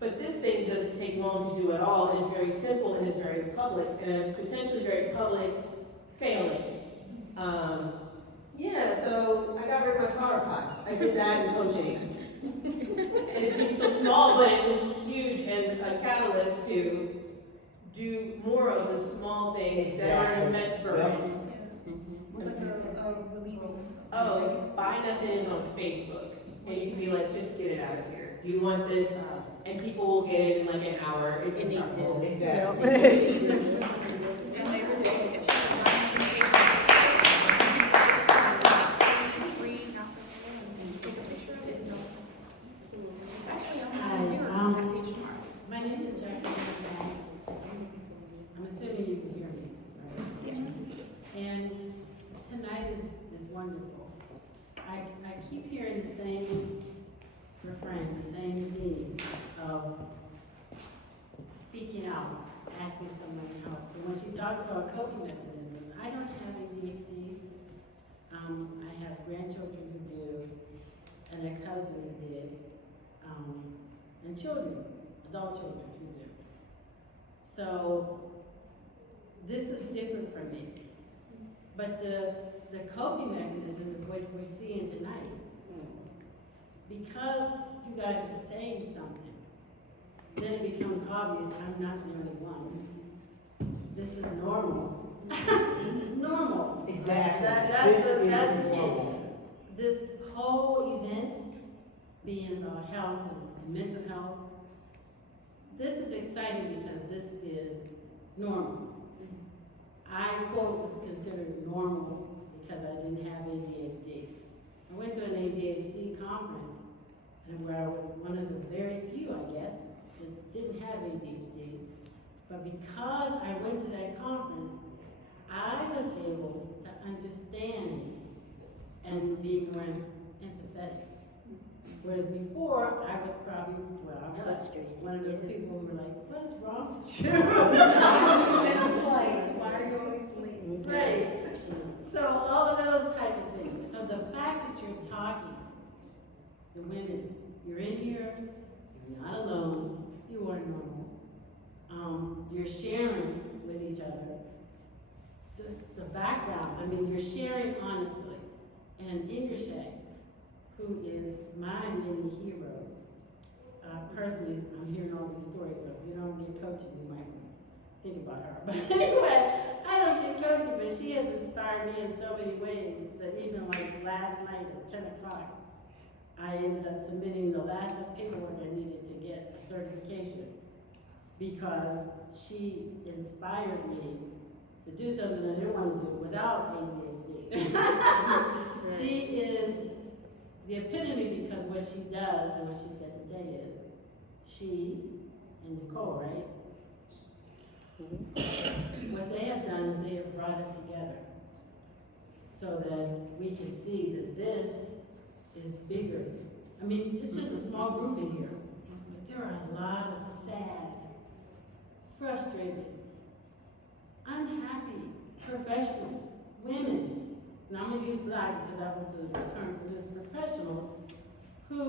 But this thing doesn't take long to do at all, and it's very simple, and it's very public, and a potentially very public failing. Yeah, so I got rid of my flower pot. I did that in coaching. And it seemed so small, but it was huge, and a catalyst to do more of the small things that are an immense burden. Oh, Buy Nothing is on Facebook, and you can be like, just get it out of here. Do you want this? And people will get it in like an hour. It's incredible. Exactly. My name is Jackie. I'm assuming you can hear me, right? And tonight is wonderful. I keep hearing the same refrain, the same theme of speaking out, asking someone to help. So when she talked about coping mechanisms, I don't have ADHD. I have grandchildren who do, an ex-husband who did, and children, adult children who do. So this is different for me. But the coping mechanism is what we're seeing tonight. Because you guys are saying something, then it becomes obvious I'm not the only one. This is normal. This is normal. Exactly. That's This is normal. This whole event being about health and mental health, this is exciting because this is normal. I, quote, was considered normal because I didn't have ADHD. I went to an ADHD conference, and where I was one of the very few, I guess, that didn't have ADHD. But because I went to that conference, I was able to understand and be more empathetic. Whereas before, I was probably, well, I was one of those people who were like, what is wrong with you? Why are you always late? Right. So all of those type of things. So the fact that you're talking, the women, you're in here, you're not alone, you are normal. You're sharing with each other the backgrounds. I mean, you're sharing honestly. And Ingershay, who is my mini hero, personally, I'm hearing all these stories, so if you don't get coaching, you might think about her. But anyway, I don't get coaching, but she has inspired me in so many ways that even like last night at 10 o'clock, I ended up submitting the last paperwork I needed to get a certification because she inspired me to do something I didn't want to do without ADHD. She is the epitome because what she does and what she said today is she and Nicole, right? What they have done is they have brought us together so that we can see that this is bigger. I mean, it's just a small group in here, but there are a lot of sad, frustrated, unhappy professionals, women, and I'm gonna use Black because that was the term for this, professionals who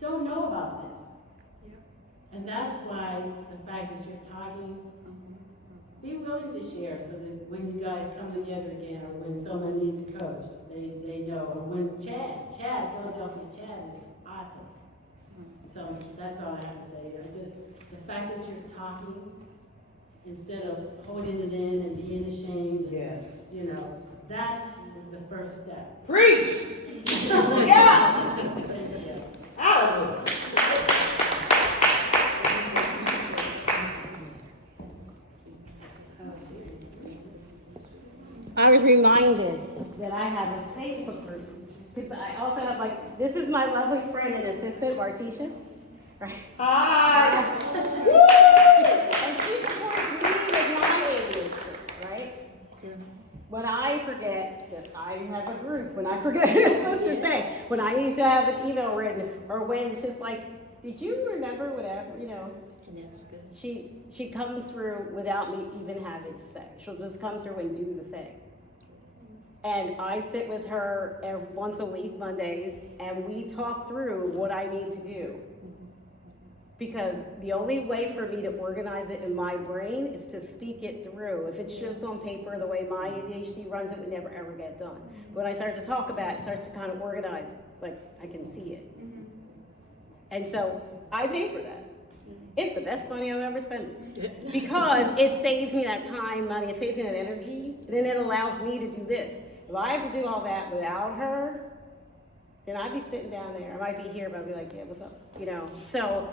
don't know about this. And that's why the fact that you're talking, be willing to share so that when you guys come together again or when someone needs a coach, they know. Or when Philadelphia Chad is awesome. So that's all I have to say. It's just the fact that you're talking instead of holding it in and being ashamed. Yes. You know, that's the first step. Preach! Yeah! Hallelujah. I was reminded that I have a Facebook group. Because I also have this is my lovely friend and assistant, Martisha. Right? Hi! And she supports me with my ADHD, right? When I forget that I have a group, when I forget what I'm supposed to say, when I need to have an email written, or when it's just like, did you remember whatever, you know? And that's good. She comes through without me even having to say. She'll just come through and do the thing. And I sit with her once a week, Mondays, and we talk through what I need to do. Because the only way for me to organize it in my brain is to speak it through. If it's just on paper, the way my ADHD runs, it would never ever get done. But when I start to talk about it, it starts to kind of organize, like I can see it. And so I pay for that. It's the best money I've ever spent. Because it saves me that time, money, it saves me that energy, and then it allows me to do this. If I have to do all that without her, then I'd be sitting down there. I might be here, but I'd be like, yeah, what's up? You know, so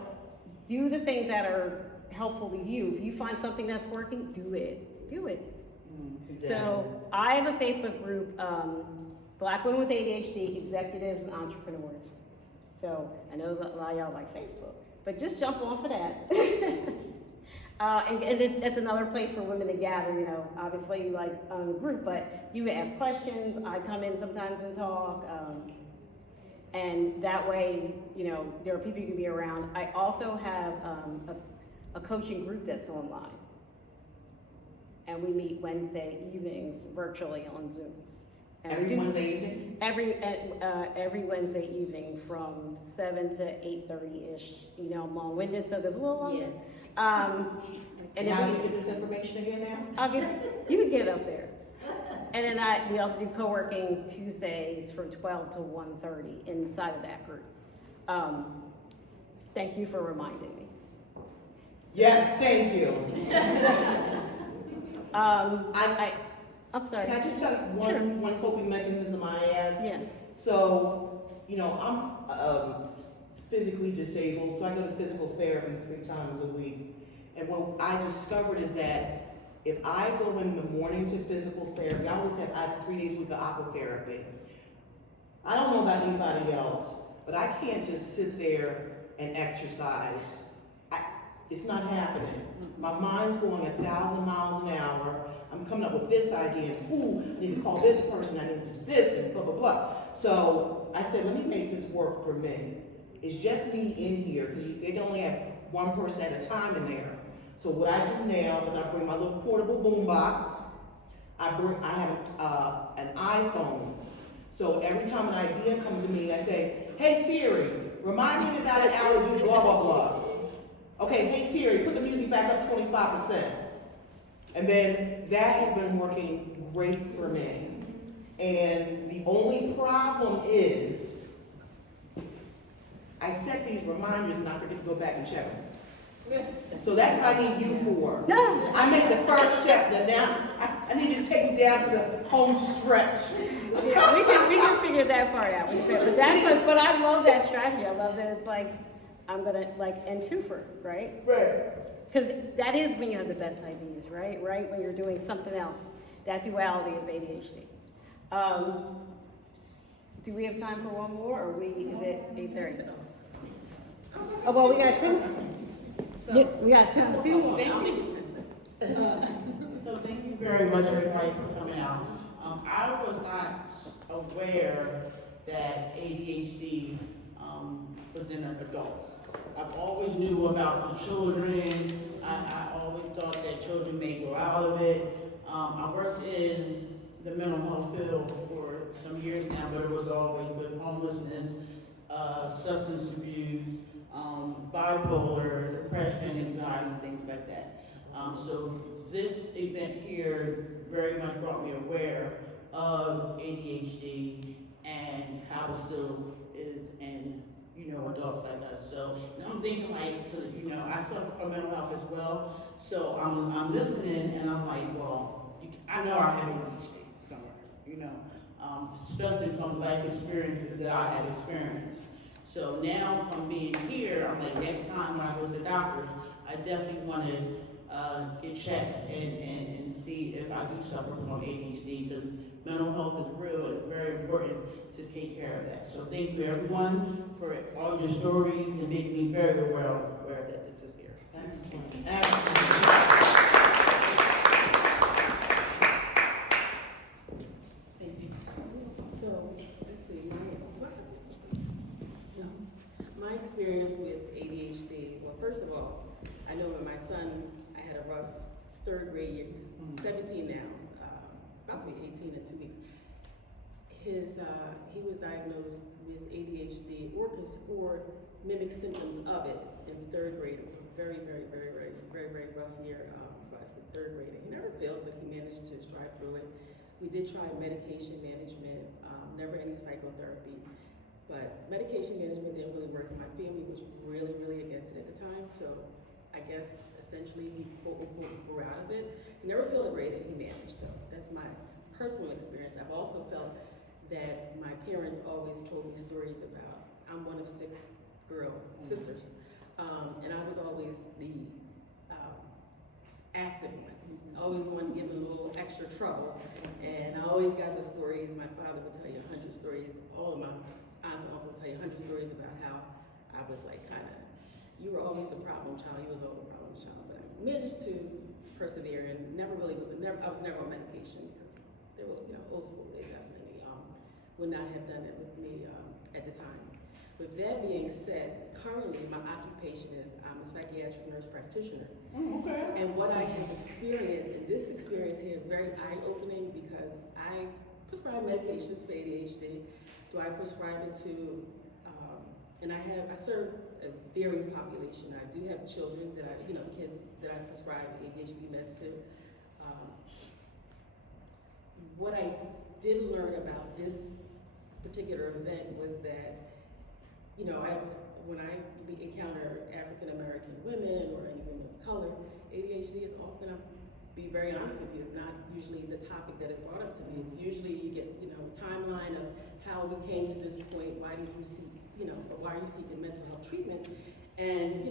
do the things that are helpful to you. If you find something that's working, do it. Do it. Exactly. So I have a Facebook group, Black Women with ADHD, Executives and Entrepreneurs. So I know a lot of y'all like Facebook, but just jump on for that. And that's another place for women to gather, you know, obviously like on the group, but you ask questions, I come in sometimes and talk, and that way, you know, there are people you can be around. I also have a coaching group that's online, and we meet Wednesday evenings virtually on Zoom. And Every Wednesday evening? Every Wednesday evening from 7 to 8:30-ish. You know, I'm long-winded, so there's a little longer. Yes. And How then do you get this information again now? you can get it up there. And then we also do co-working Tuesdays from 12 to 1:30 inside of that group. Thank you for reminding me. Yes, thank you. I'm sorry. Can I just tell you one coping mechanism I have? Yeah. So, you know, I'm physically disabled, so I go to physical therapy 3 times a week. And what I discovered is that if I go in the morning to physical therapy, I have 3 days a week of aqua therapy. I don't know about anybody else, but I can't just sit there and exercise. It's not happening. My mind's going 1,000 miles an hour. I'm coming up with this idea, and ooh, I need to call this person, I need to do this, and blah, blah, blah. So I said, let me make this work for me. It's just me in here, because they can only have one person at a time in there. So what I do now is I bring my little portable boom box. I have an iPhone. So every time an idea comes to me, I say, hey Siri, remind me in about an hour to do blah, blah, blah. Okay, hey Siri, put the music back up 25%. And then that has been working great for me. And the only problem is, I set these reminders and I forget to go back and check them. So that's what I need you for. I make the first step, then now I need you to take me down to the home stretch. Yeah, we can figure that part out. But I love that strategy. I love that it's like, I'm gonna and twofer, right? Right. Because that is when you have the best ideas, right? Right when you're doing something else. That duality of ADHD. Do we have time for one more, or is it 8:30? Oh well, we got 2. Yeah, we got 2 more. So thank you very much, everybody, for coming out. I was not aware that ADHD was in adults. I've always knew about the children. I always thought that children may grow out of it. I worked in the mental health field for some years now, but it was always with homelessness, substance abuse, bipolar, depression, anxiety, things like that. So this event here very much brought me aware of ADHD and how it still is in adults like us. So, and I'm thinking like, cause, I suffer from mental health as well. So I'm listening and I'm like, well, I know I have ADHD somewhere, especially from life experiences that I have experienced. So now from being here, I'm like, next time when I go to the doctors, I definitely want to get checked and see if I do suffer from ADHD, because mental health is real. It's very important to take care of that. So thank you everyone for all your stories and making me very well aware that this is here. Thanks. Thank you. So, let's see, my experience with ADHD, well, first of all, I know when my son, I had a rough third grade year, he's 17 now, about to be 18 in 2 weeks. He was diagnosed with ADHD or mimic symptoms of it in third grade. It was a very, very, very, very, very, very rough year for us with third grade. He never failed, but he managed to strive through it. We did try medication management, never any psychotherapy, but medication management didn't really work. My family was really, really against it at the time, so I guess essentially he quote unquote grew out of it. He never failed a grade and he managed, so that's my personal experience. I've also felt that my parents always told me stories about, I'm one of 6 girls, sisters, and I was always the active one. Always one given a little extra trouble, and I always got the stories. My father would tell you 100 stories. All of my aunts and uncles tell you 100 stories about how I was like you were always the problem child. You was always the problem child, but I managed to persevere and I was never on medication because they were, old school. They definitely would not have done that with me at the time. With that being said, currently my occupation is I'm a psychiatric nurse practitioner. Okay. And what I have experienced, and this experience here is very eye-opening because I prescribe medications for ADHD. Do I prescribe it to, and I serve a varied population. I do have children that kids that I prescribe ADHD meds to. What I did learn about this particular event was that, when I encounter African American women or any women of color, ADHD is often, I'll be very honest with you, it's not usually the topic that is brought up to me. It's usually you get, a timeline of how we came to this point, why did you seek, why are you seeking mental health treatment? And,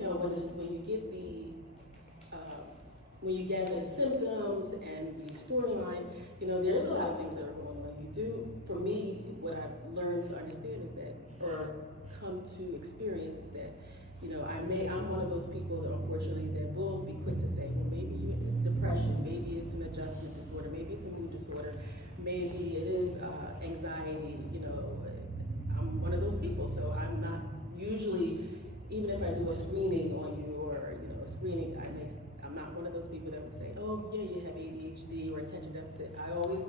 when you get the symptoms and the storyline, there's a lot of things that are going on. For me, what I've learned to understand is that, or come to experience is that, I'm one of those people that unfortunately that will be quick to say, well, maybe it's depression, maybe it's an adjustment disorder, maybe it's a mood disorder, maybe it is anxiety, I'm one of those people, so I'm not usually, even if I do a screening on you or, a screening, I'm not one of those people that would say, oh, yeah, you have ADHD or attention deficit. I always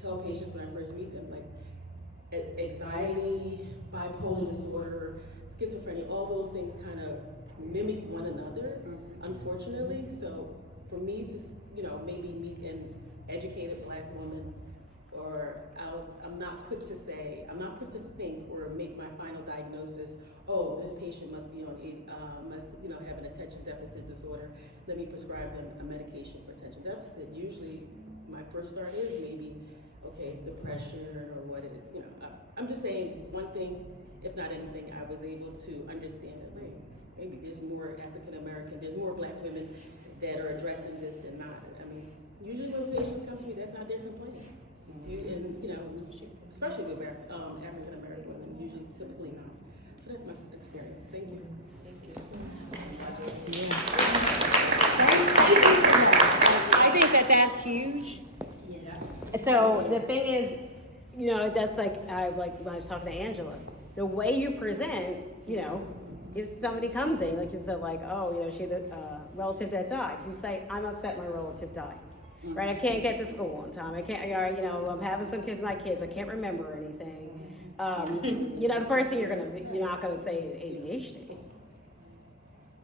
tell patients when I first meet them, like, anxiety, bipolar disorder, schizophrenia, all those things kind of mimic one another, unfortunately. So for me to, maybe meet an educated Black woman, or I'm not quick to think or make my final diagnosis, oh, this patient must be on, have an attention deficit disorder. Let me prescribe them a medication for attention deficit. Usually my first start is maybe, okay, it's depression or what it is, I'm just saying one thing, if not anything, I was able to understand that maybe there's more African American, there's more Black women that are addressing this than not. I mean, usually when patients come to me, that's not their complaint. And, especially with African American women, usually typically not. So that's my experience. Thank you. Thank you. I think that's huge. Yes. So the thing is, that's like when I was talking to Angela, the way you present, if somebody comes in, like you said, she had a relative that died, you say, I'm upset my relative died. Right, I can't get to school on time. I can't, I'm having some kids with my kids. I can't remember anything. The first thing you're not gonna say is ADHD.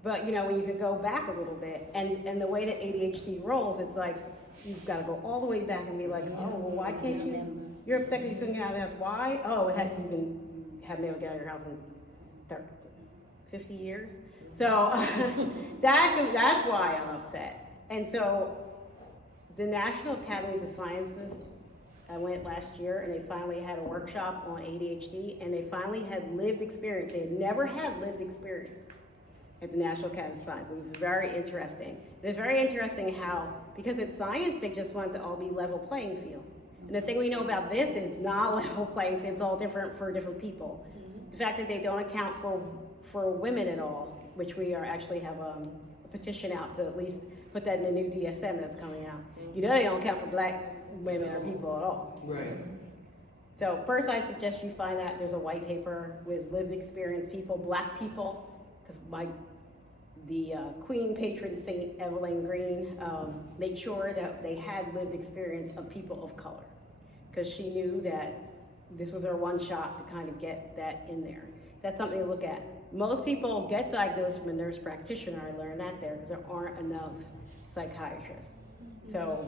But when you could go back a little bit, and the way that ADHD rolls, it's like you've got to go all the way back and be like, oh, well, why can't you? You're upset because you couldn't get out of the house. Why? Oh, you haven't been able to get out of your house in 50 years. So that's why I'm upset. And so the National Academies of Sciences, I went last year and they finally had a workshop on ADHD and they finally had lived experience. They had never had lived experience at the National Academy of Sciences. It was very interesting. It was very interesting how, because it's science, they just want it to all be level playing field. And the thing we know about this is it's not level playing field, it's all different for different people. The fact that they don't account for women at all, which we are actually have a petition out to at least put that in the new DSM that's coming out. You know they don't account for black women or people at all. Right. So first I suggest you find that there's a white paper with lived experience people, black people, because the Queen patron saint Evelyn Green made sure that they had lived experience of people of color, because she knew that this was her one shot to kind of get that in there. That's something to look at. Most people get diagnosed from a nurse practitioner, I learned that there, because there aren't enough psychiatrists. So,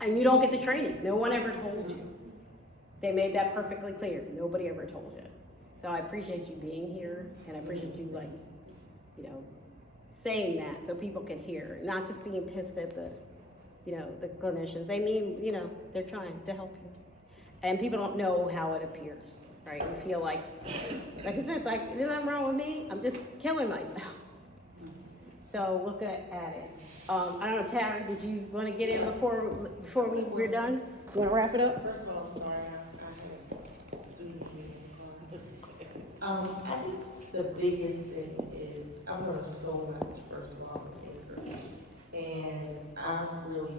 and you don't get the training. No one ever told you. They made that perfectly clear. Nobody ever told you. So I appreciate you being here, and I appreciate you, like, you know, saying that so people can hear, not just being pissed at the, you know, the clinicians. They mean, you know, they're trying to help you. And people don't know how it appears, right? You feel like I said, it's like, there's nothing wrong with me. I'm just killing myself. So look at it. I don't know, Tara, did you want to get in before we're done? You want to wrap it up? First of all, I'm sorry, I had Zoom meeting. I think the biggest thing is I learned so much, first of all, from Anchor. And I'm really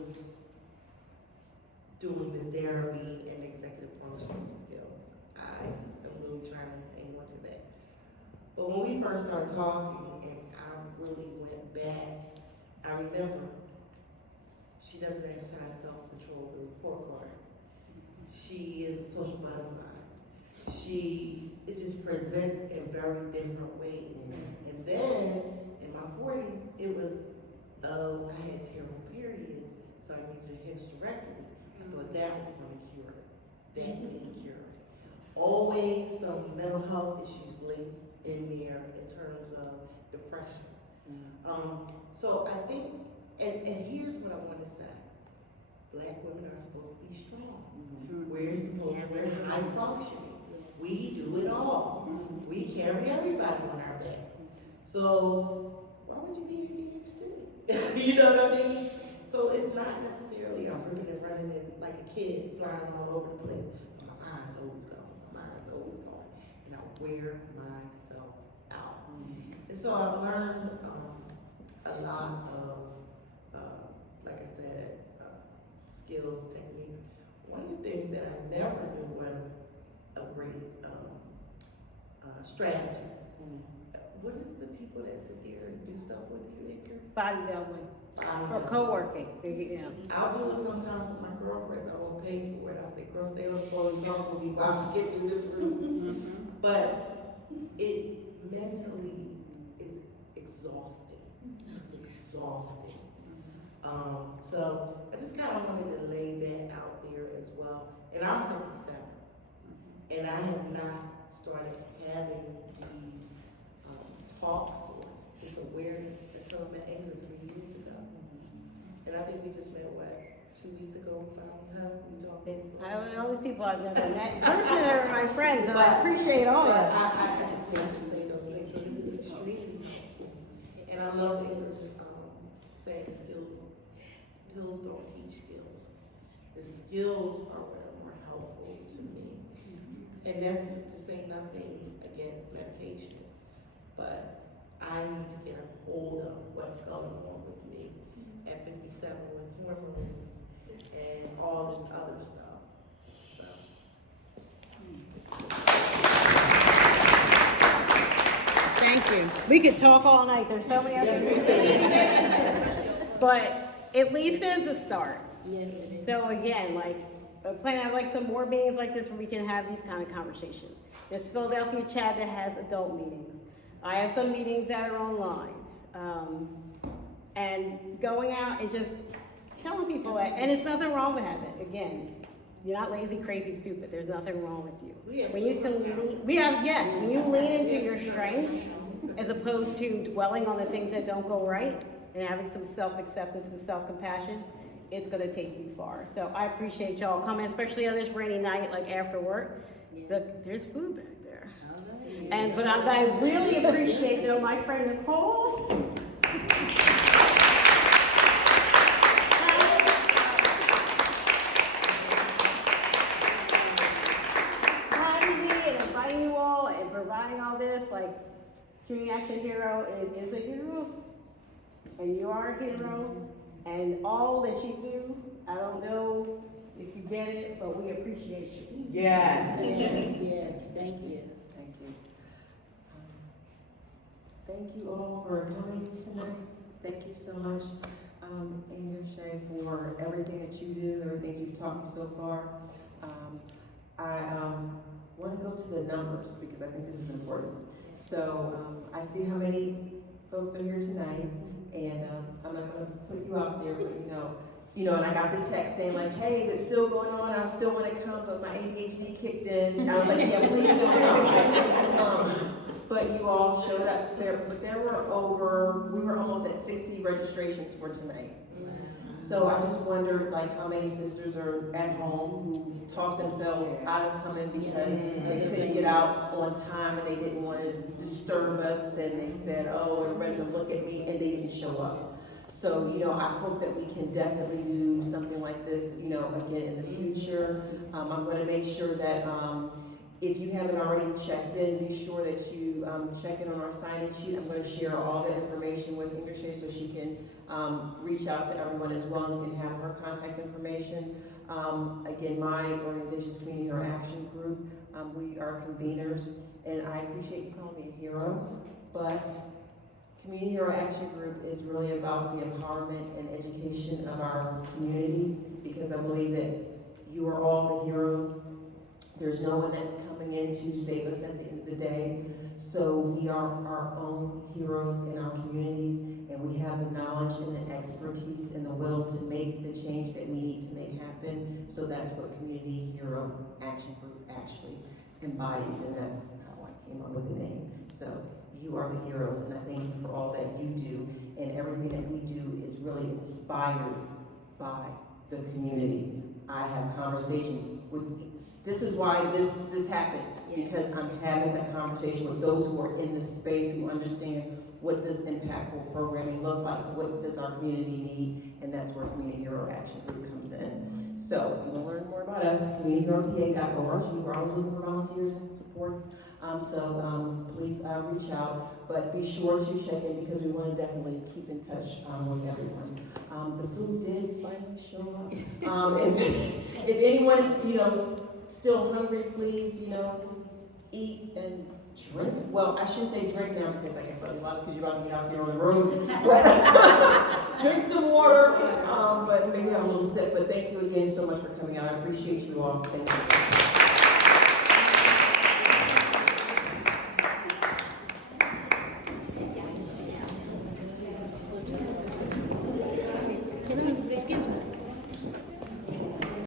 doing the therapy and executive functioning skills. I am really trying to hang on to that. But when we first started talking and I really went back, I remember she doesn't exercise self-control with a report card. She is a social butterfly. It just presents in very different ways. And then in my 40s, it was, oh, I had terrible periods, so I needed a hysterectomy. I thought that was going to cure it. That didn't cure it. Always some mental health issues laced in there in terms of depression. So I think, and here's what I want to say. Black women are supposed to be strong. We're high functioning. We do it all. We carry everybody on our back. So why would you be ADHD? You know what I mean? So it's not necessarily I'm ripping and running in like a kid flying all over the place. My mind's always going. And I wear myself out. And so I've learned a lot of, like I said, skills, techniques. One of the things that I never knew was a great strategy. What is the people that sit there and do stuff with you, Edgar? Body building. Or co-working. Yeah. I'll do it sometimes with my girlfriends. I won't pay for it. I say, girl, stay on the phone and talk with me while I get through this room. But it mentally is exhausting. It's exhausting. So I just kind of wanted to lay that out there as well. And I'm 57. And I have not started having these talks or this awareness until I met Angela 3 years ago. And I think we just met, 2 weeks ago, we finally hugged, we talked. All these people I've never met in person are my friends, and I appreciate all of it. I just want to say those things. So this is extremely helpful. And I love Ingrid's saying pills don't teach skills. The skills are what are more helpful to me. And that's to say nothing against medication, but I need to get a hold of what's going on with me at 57 with hormones and all this other stuff. So. Thank you. We could talk all night. There's so many other things. But at least it's a start. Yes, it is. So again, like, I plan to have like some more meetings like this where we can have these kind of conversations. There's Philadelphia Chat that has adult meetings. I have some meetings that are online. And going out and just telling people that, and it's nothing wrong with having it. Again, you're not lazy, crazy, stupid. There's nothing wrong with you. We have When you can yes, when you lean into your strengths, as opposed to dwelling on the things that don't go right and having some self-acceptance and self-compassion, it's gonna take you far. So I appreciate y'all coming, especially on this rainy night, like after work. There's food back there. And, but I really appreciate, though, my friend Nicole. Inviting you all and providing all this, like, Community Action Hero is a hero, and you are a hero, and all that you do, I don't know if you get it, but we appreciate you. Yes. Yes, thank you. Thank you. Thank you all for coming tonight. Thank you so much, Amy Shay, for everything that you do, everything you've taught me so far. I want to go to the numbers because I think this is important. So I see how many folks are here tonight, and I'm not going to put you out there, but and I got the text saying like, hey, is it still going on? I still want to come, but my ADHD kicked in. And I was like, yeah, please don't come. But you all showed up there, but we were almost at 60 registrations for tonight. So I just wondered like how many sisters are at home who talked themselves out of coming because they couldn't get out on time and they didn't want to disturb us, and they said, oh, everybody's gonna look at me, and they didn't show up. So, I hope that we can definitely do something like this, again in the future. I'm gonna make sure that if you haven't already checked in, be sure that you check in on our sign-in sheet. I'm going to share all the information with English so she can reach out to everyone as well. You can have her contact information. Again, my organization's Community Hero Action Group. We are conveners, and I appreciate you calling me a hero, but Community Hero Action Group is really about the empowerment and education of our community, because I believe that you are all the heroes. There's no one that's coming in to save us at the end of the day. So we are our own heroes in our communities, and we have the knowledge and the expertise and the will to make the change that we need to make happen. So that's what Community Hero Action Group actually embodies, and that's how I came up with the name. So you are the heroes, and I thank you for all that you do, and everything that we do is really inspired by the community. I have conversations with, this is why this happened, because I'm having a conversation with those who are in the space, who understand what does impactful programming look like, what does our community need, and that's where Community Hero Action Group comes in. So if you want to learn more about us, communityheropa.org. We're always looking for volunteers and supports. Please reach out, but be sure to check in because we want to definitely keep in touch with everyone. The food did finally show up. If anyone is, still hungry, please, eat and drink. Well, I shouldn't say drink now because I guess a lot because you're about to get out there on the road. But drink some water, but maybe have a little sip. But thank you again so much for coming out. I appreciate you all. Thank you.